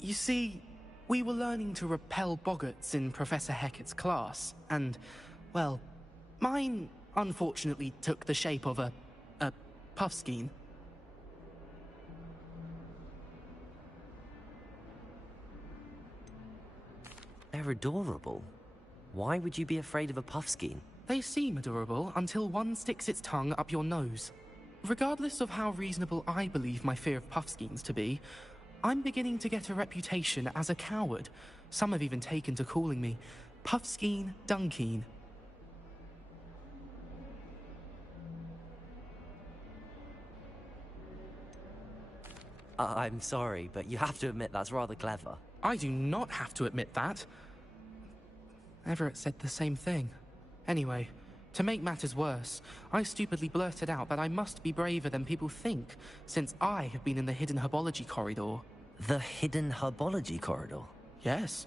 You see, we were learning to repel boggarts in Professor Hecat's class, and, well, mine unfortunately took the shape of a puffskein. They're adorable. Why would you be afraid of a puffskein? They seem adorable until one sticks its tongue up your nose. Regardless of how reasonable I believe my fear of puffskeins to be, I'm beginning to get a reputation as a coward. Some have even taken to calling me Puffskein Dunkeen. I'm sorry, but you have to admit that's rather clever. I do not have to admit that. Everett said the same thing. Anyway, to make matters worse, I stupidly blurted out that I must be braver than people think, since I have been in the hidden herbology corridor. The hidden herbology corridor? Yes.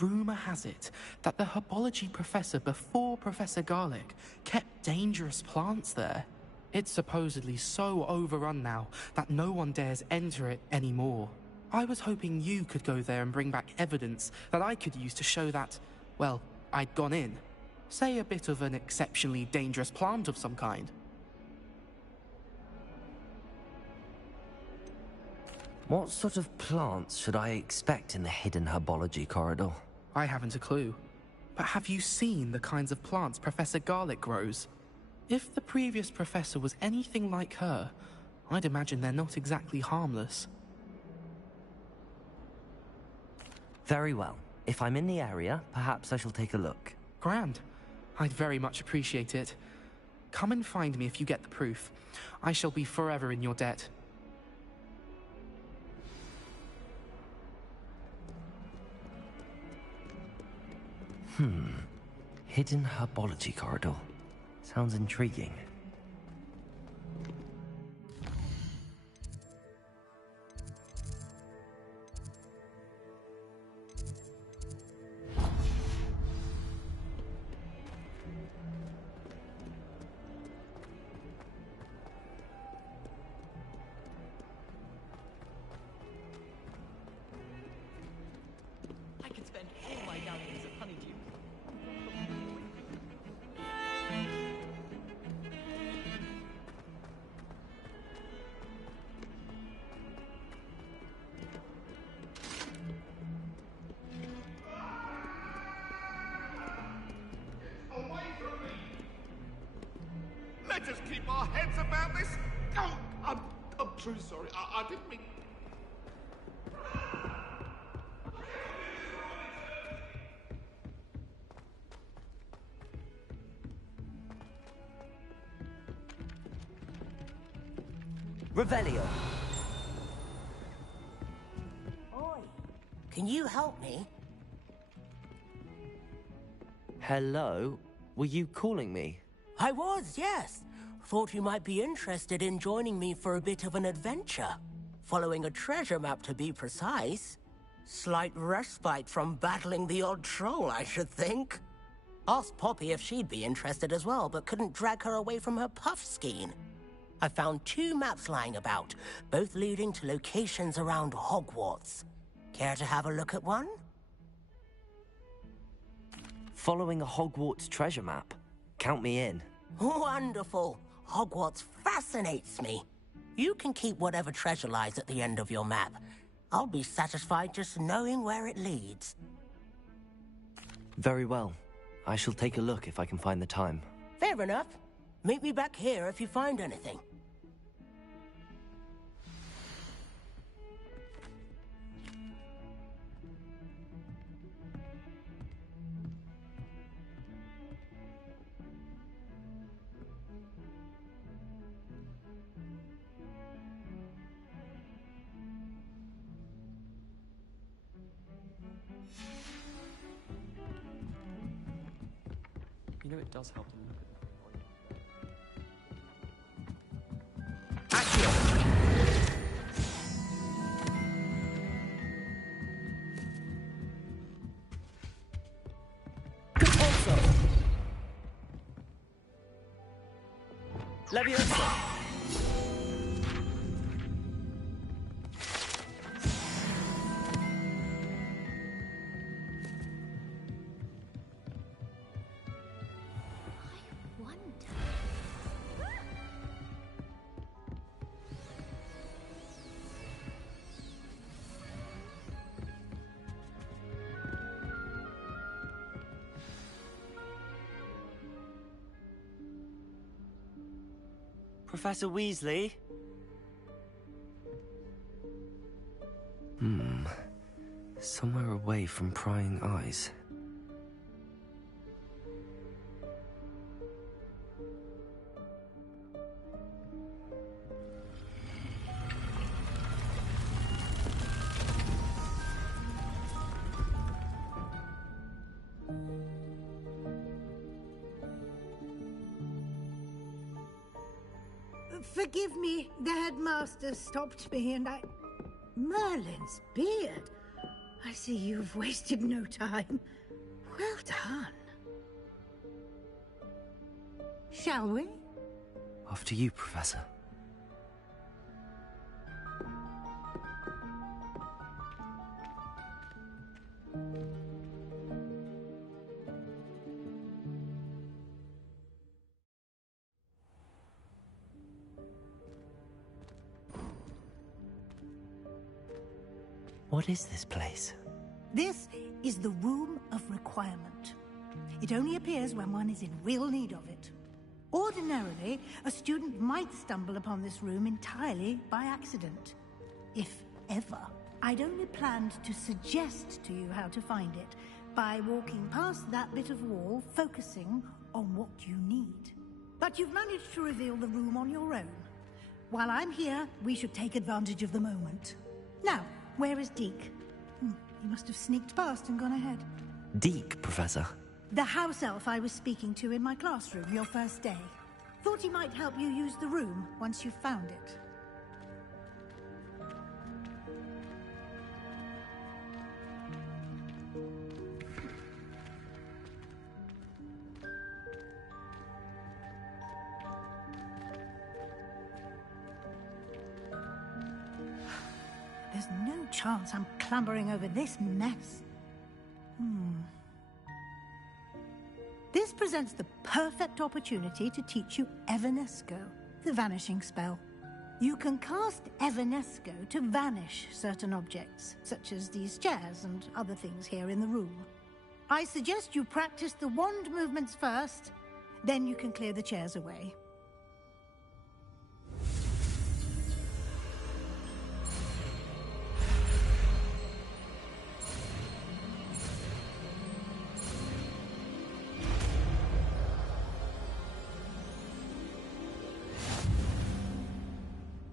Rumor has it that the herbology professor before Professor Garlic kept dangerous plants there. It's supposedly so overrun now that no one dares enter it anymore. I was hoping you could go there and bring back evidence that I could use to show that, well, I'd gone in. Say a bit of an exceptionally dangerous plant of some kind. What sort of plants should I expect in the hidden herbology corridor? I haven't a clue. But have you seen the kinds of plants Professor Garlic grows? If the previous professor was anything like her, I'd imagine they're not exactly harmless. Very well. If I'm in the area, perhaps I shall take a look. Grand. I'd very much appreciate it. Come and find me if you get the proof. I shall be forever in your debt. Hidden herbology corridor. Sounds intriguing. I could spend all my galleons of honeydew. Let us keep our heads about this. Oh, I'm truly sorry. I didn't mean... Revelio. Oi, can you help me? Hello? Were you calling me? I was, yes. Thought you might be interested in joining me for a bit of an adventure. Following a treasure map, to be precise. Slight respite from battling the odd troll, I should think. Asked Poppy if she'd be interested as well, but couldn't drag her away from her puff skein. I found 2 maps lying about, both leading to locations around Hogwarts. Care to have a look at one? Following a Hogwarts treasure map? Count me in. Wonderful. Hogwarts fascinates me. You can keep whatever treasure lies at the end of your map. I'll be satisfied just knowing where it leads. Very well. I shall take a look if I can find the time. Fair enough. Meet me back here if you find anything. You know, it does help to look at Leviosa! Professor Weasley? Somewhere away from prying eyes. Forgive me, the headmaster stopped me and I... Merlin's beard. I see you've wasted no time. Well done. Shall we? After you, Professor. What is this place? This is the Room of Requirement. It only appears when one is in real need of it. Ordinarily, a student might stumble upon this room entirely by accident. If ever. I'd only planned to suggest to you how to find it by walking past that bit of wall, focusing on what you need. But you've managed to reveal the room on your own. While I'm here, we should take advantage of the moment. Now, where is Deke? He must have sneaked past and gone ahead. Deke, Professor. The house elf I was speaking to in my classroom your first day. Thought he might help you use the room once you've found it. There's no chance I'm clambering over this mess. This presents the perfect opportunity to teach you Evanesco, the vanishing spell. You can cast Evanesco to vanish certain objects, such as these chairs and other things here in the room. I suggest you practice the wand movements first, then you can clear the chairs away.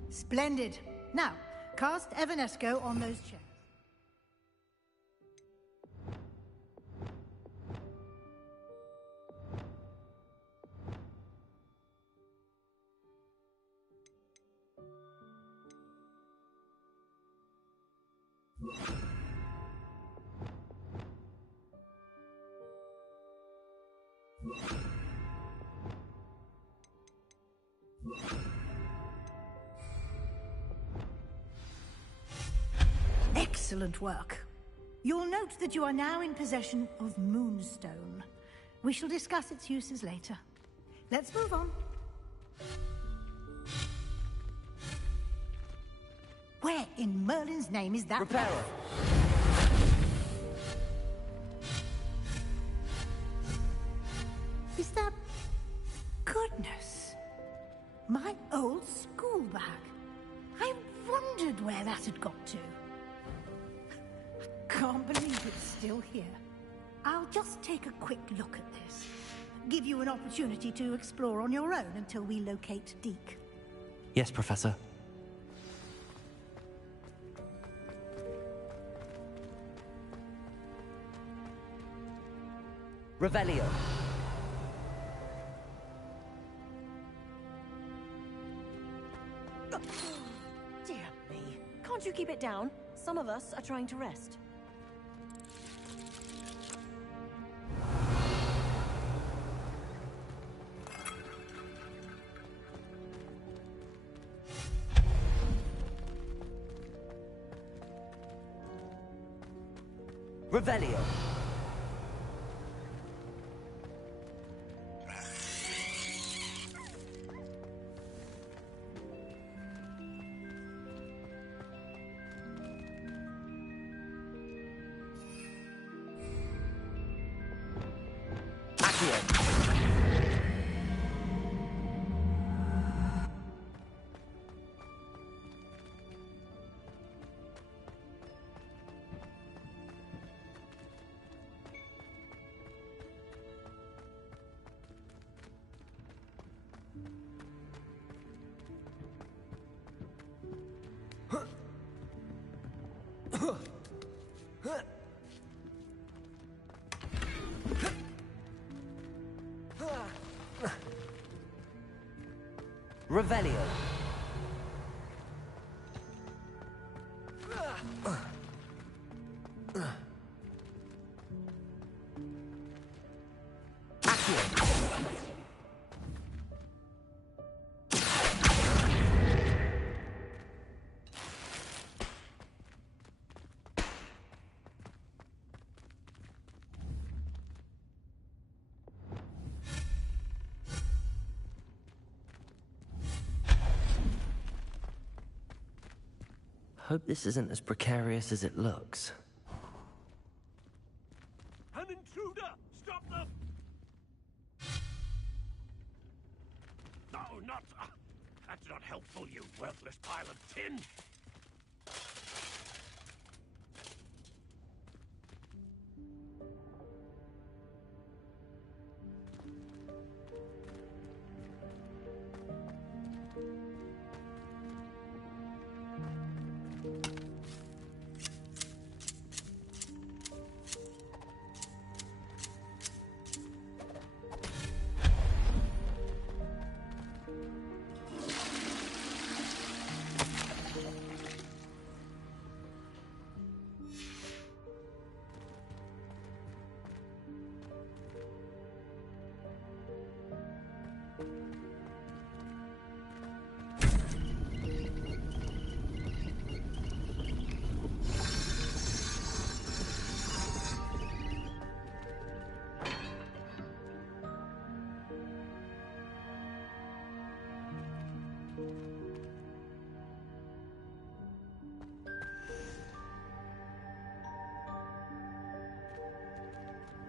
Splendid. Now, cast Evanesco on those chairs. Excellent work. You'll note that you are now in possession of Moonstone. We shall discuss its uses later. Let's move on. Where in Merlin's name is that? Repairer. Is that... Goodness. My old school bag. I wondered where that had got to. Can't believe it's still here. I'll just take a quick look at this. Give you an opportunity to explore on your own until we locate Deke. Yes, Professor. Revelio. Dear me. Can't you keep it down? Some of us are trying to rest. Revelio. Revelio. Hope this isn't as precarious as it looks. An intruder! Stop them! No, not... that's not helpful, you worthless pile of tin!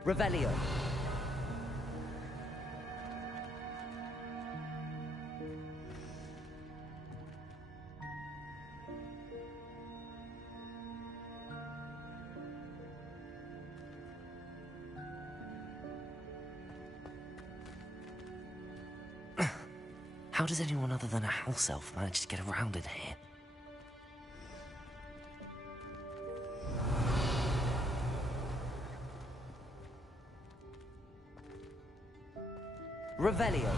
Revelio. How does anyone other than a house elf manage to get around in here? Revelio.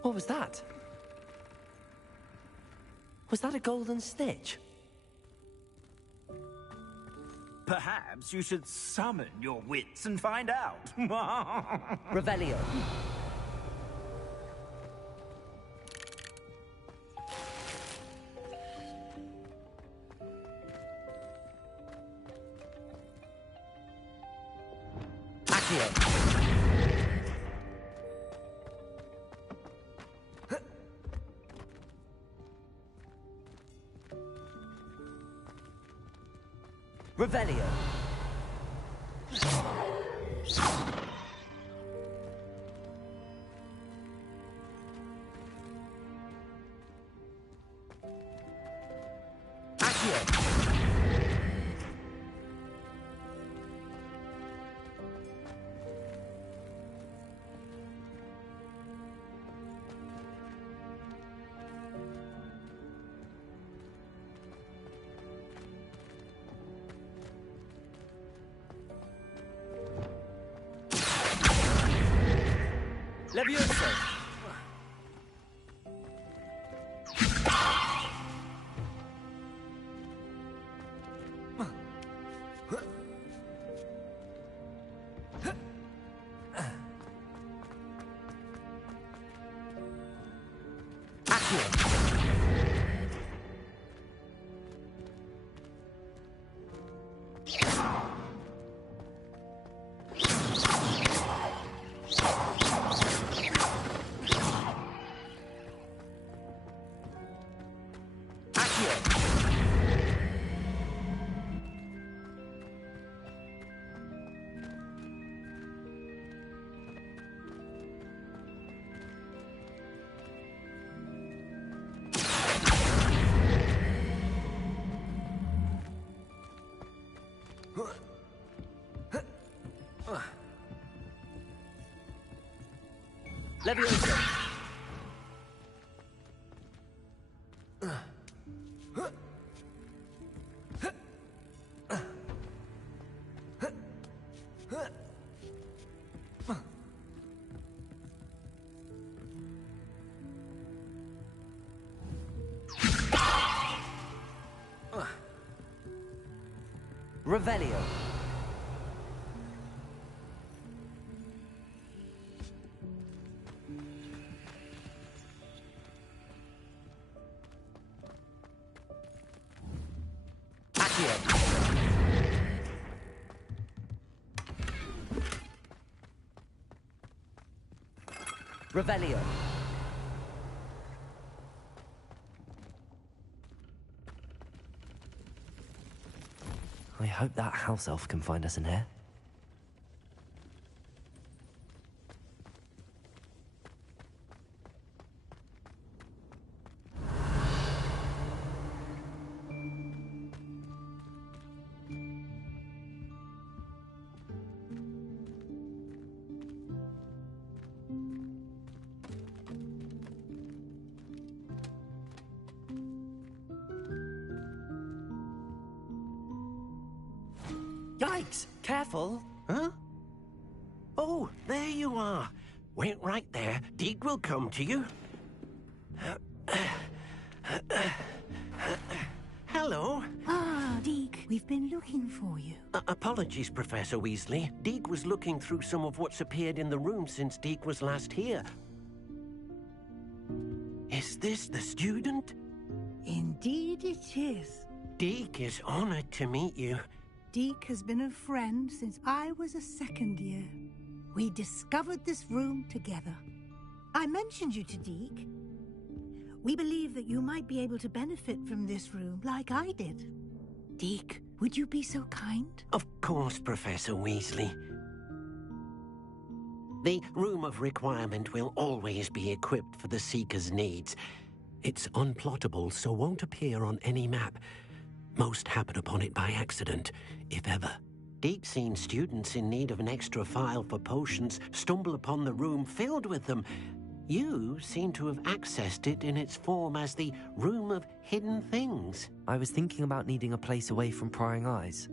What was that? Was that a golden stitch? Perhaps you should summon your wits and find out. Revelio. Revelio. Levioso. Levioso. Revelio. Revelio. I hope that house elf can find us in here. Yikes! Careful! Huh? Oh, there you are. Wait right there. Deke will come to you. Hello. Ah, Deke, we've been looking for you. Apologies, Professor Weasley. Deke was looking through some of what's appeared in the room since Deke was last here. Is this the student? Indeed it is. Deke is honored to meet you. Deke has been a friend since I was a second year. We discovered this room together. I mentioned you to Deke. We believe that you might be able to benefit from this room like I did. Deke, would you be so kind? Of course, Professor Weasley. The Room of Requirement will always be equipped for the Seeker's needs. It's unplottable, so won't appear on any map. Most happen upon it by accident, if ever. Deke's seen students in need of an extra file for potions stumble upon the room filled with them. You seem to have accessed it in its form as the Room of Hidden Things. I was thinking about needing a place away from prying eyes.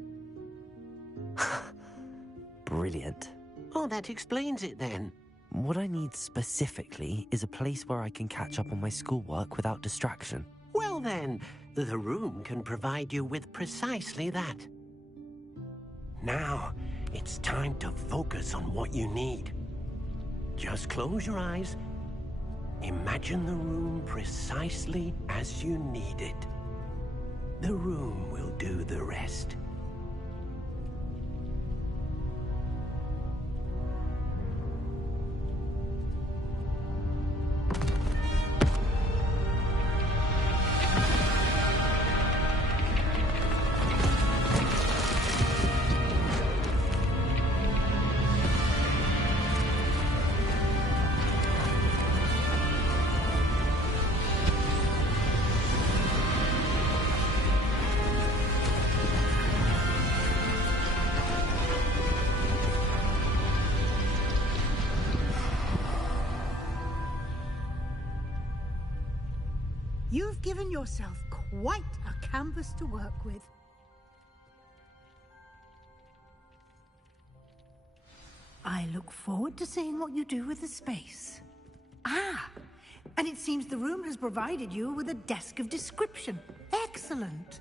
Brilliant. Oh, that explains it then. What I need specifically is a place where I can catch up on my schoolwork without distraction. Well then, the room can provide you with precisely that. Now, it's time to focus on what you need. Just close your eyes. Imagine the room precisely as you need it. The room will do the rest. You've given yourself quite a canvas to work with. I look forward to seeing what you do with the space. Ah, and it seems the room has provided you with a desk of description. Excellent.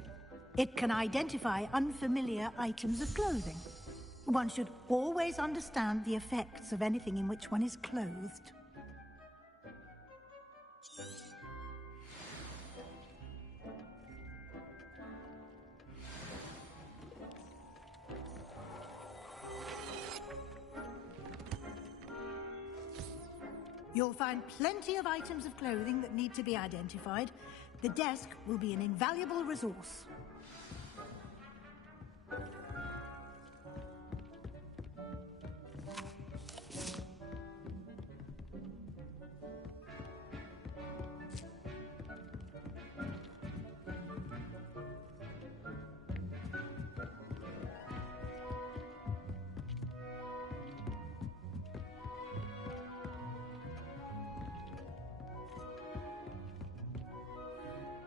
It can identify unfamiliar items of clothing. One should always understand the effects of anything in which one is clothed. You'll find plenty of items of clothing that need to be identified. The desk will be an invaluable resource.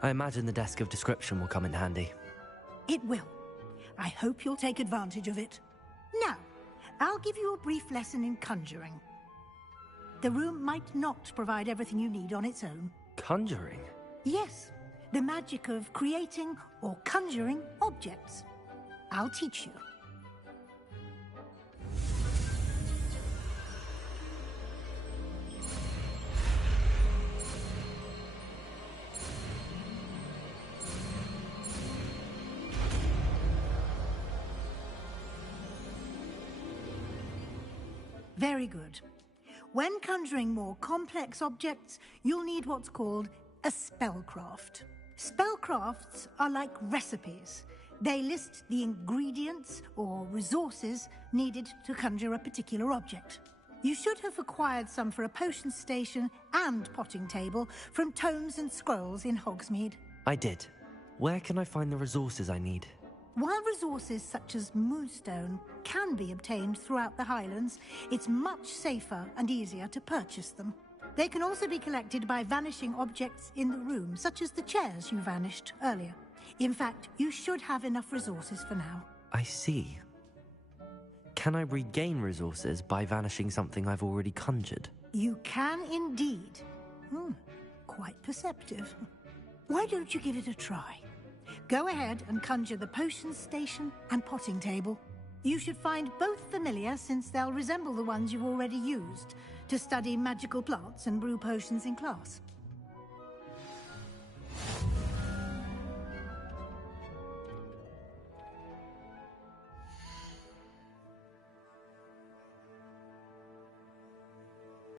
I imagine the desk of description will come in handy. It will. I hope you'll take advantage of it. Now, I'll give you a brief lesson in conjuring. The room might not provide everything you need on its own. Conjuring? Yes, the magic of creating or conjuring objects. I'll teach you. Very good. When conjuring more complex objects, you'll need what's called a spellcraft. Spellcrafts are like recipes. They list the ingredients or resources needed to conjure a particular object. You should have acquired some for a potion station and potting table from tomes and scrolls in Hogsmeade. I did. Where can I find the resources I need? While resources such as moonstone can be obtained throughout the Highlands, it's much safer and easier to purchase them. They can also be collected by vanishing objects in the room, such as the chairs you vanished earlier. In fact, you should have enough resources for now. I see. Can I regain resources by vanishing something I've already conjured? You can indeed. Quite perceptive. Why don't you give it a try? Go ahead and conjure the potion station and potting table. You should find both familiar, since they'll resemble the ones you've already used to study magical plants and brew potions in class.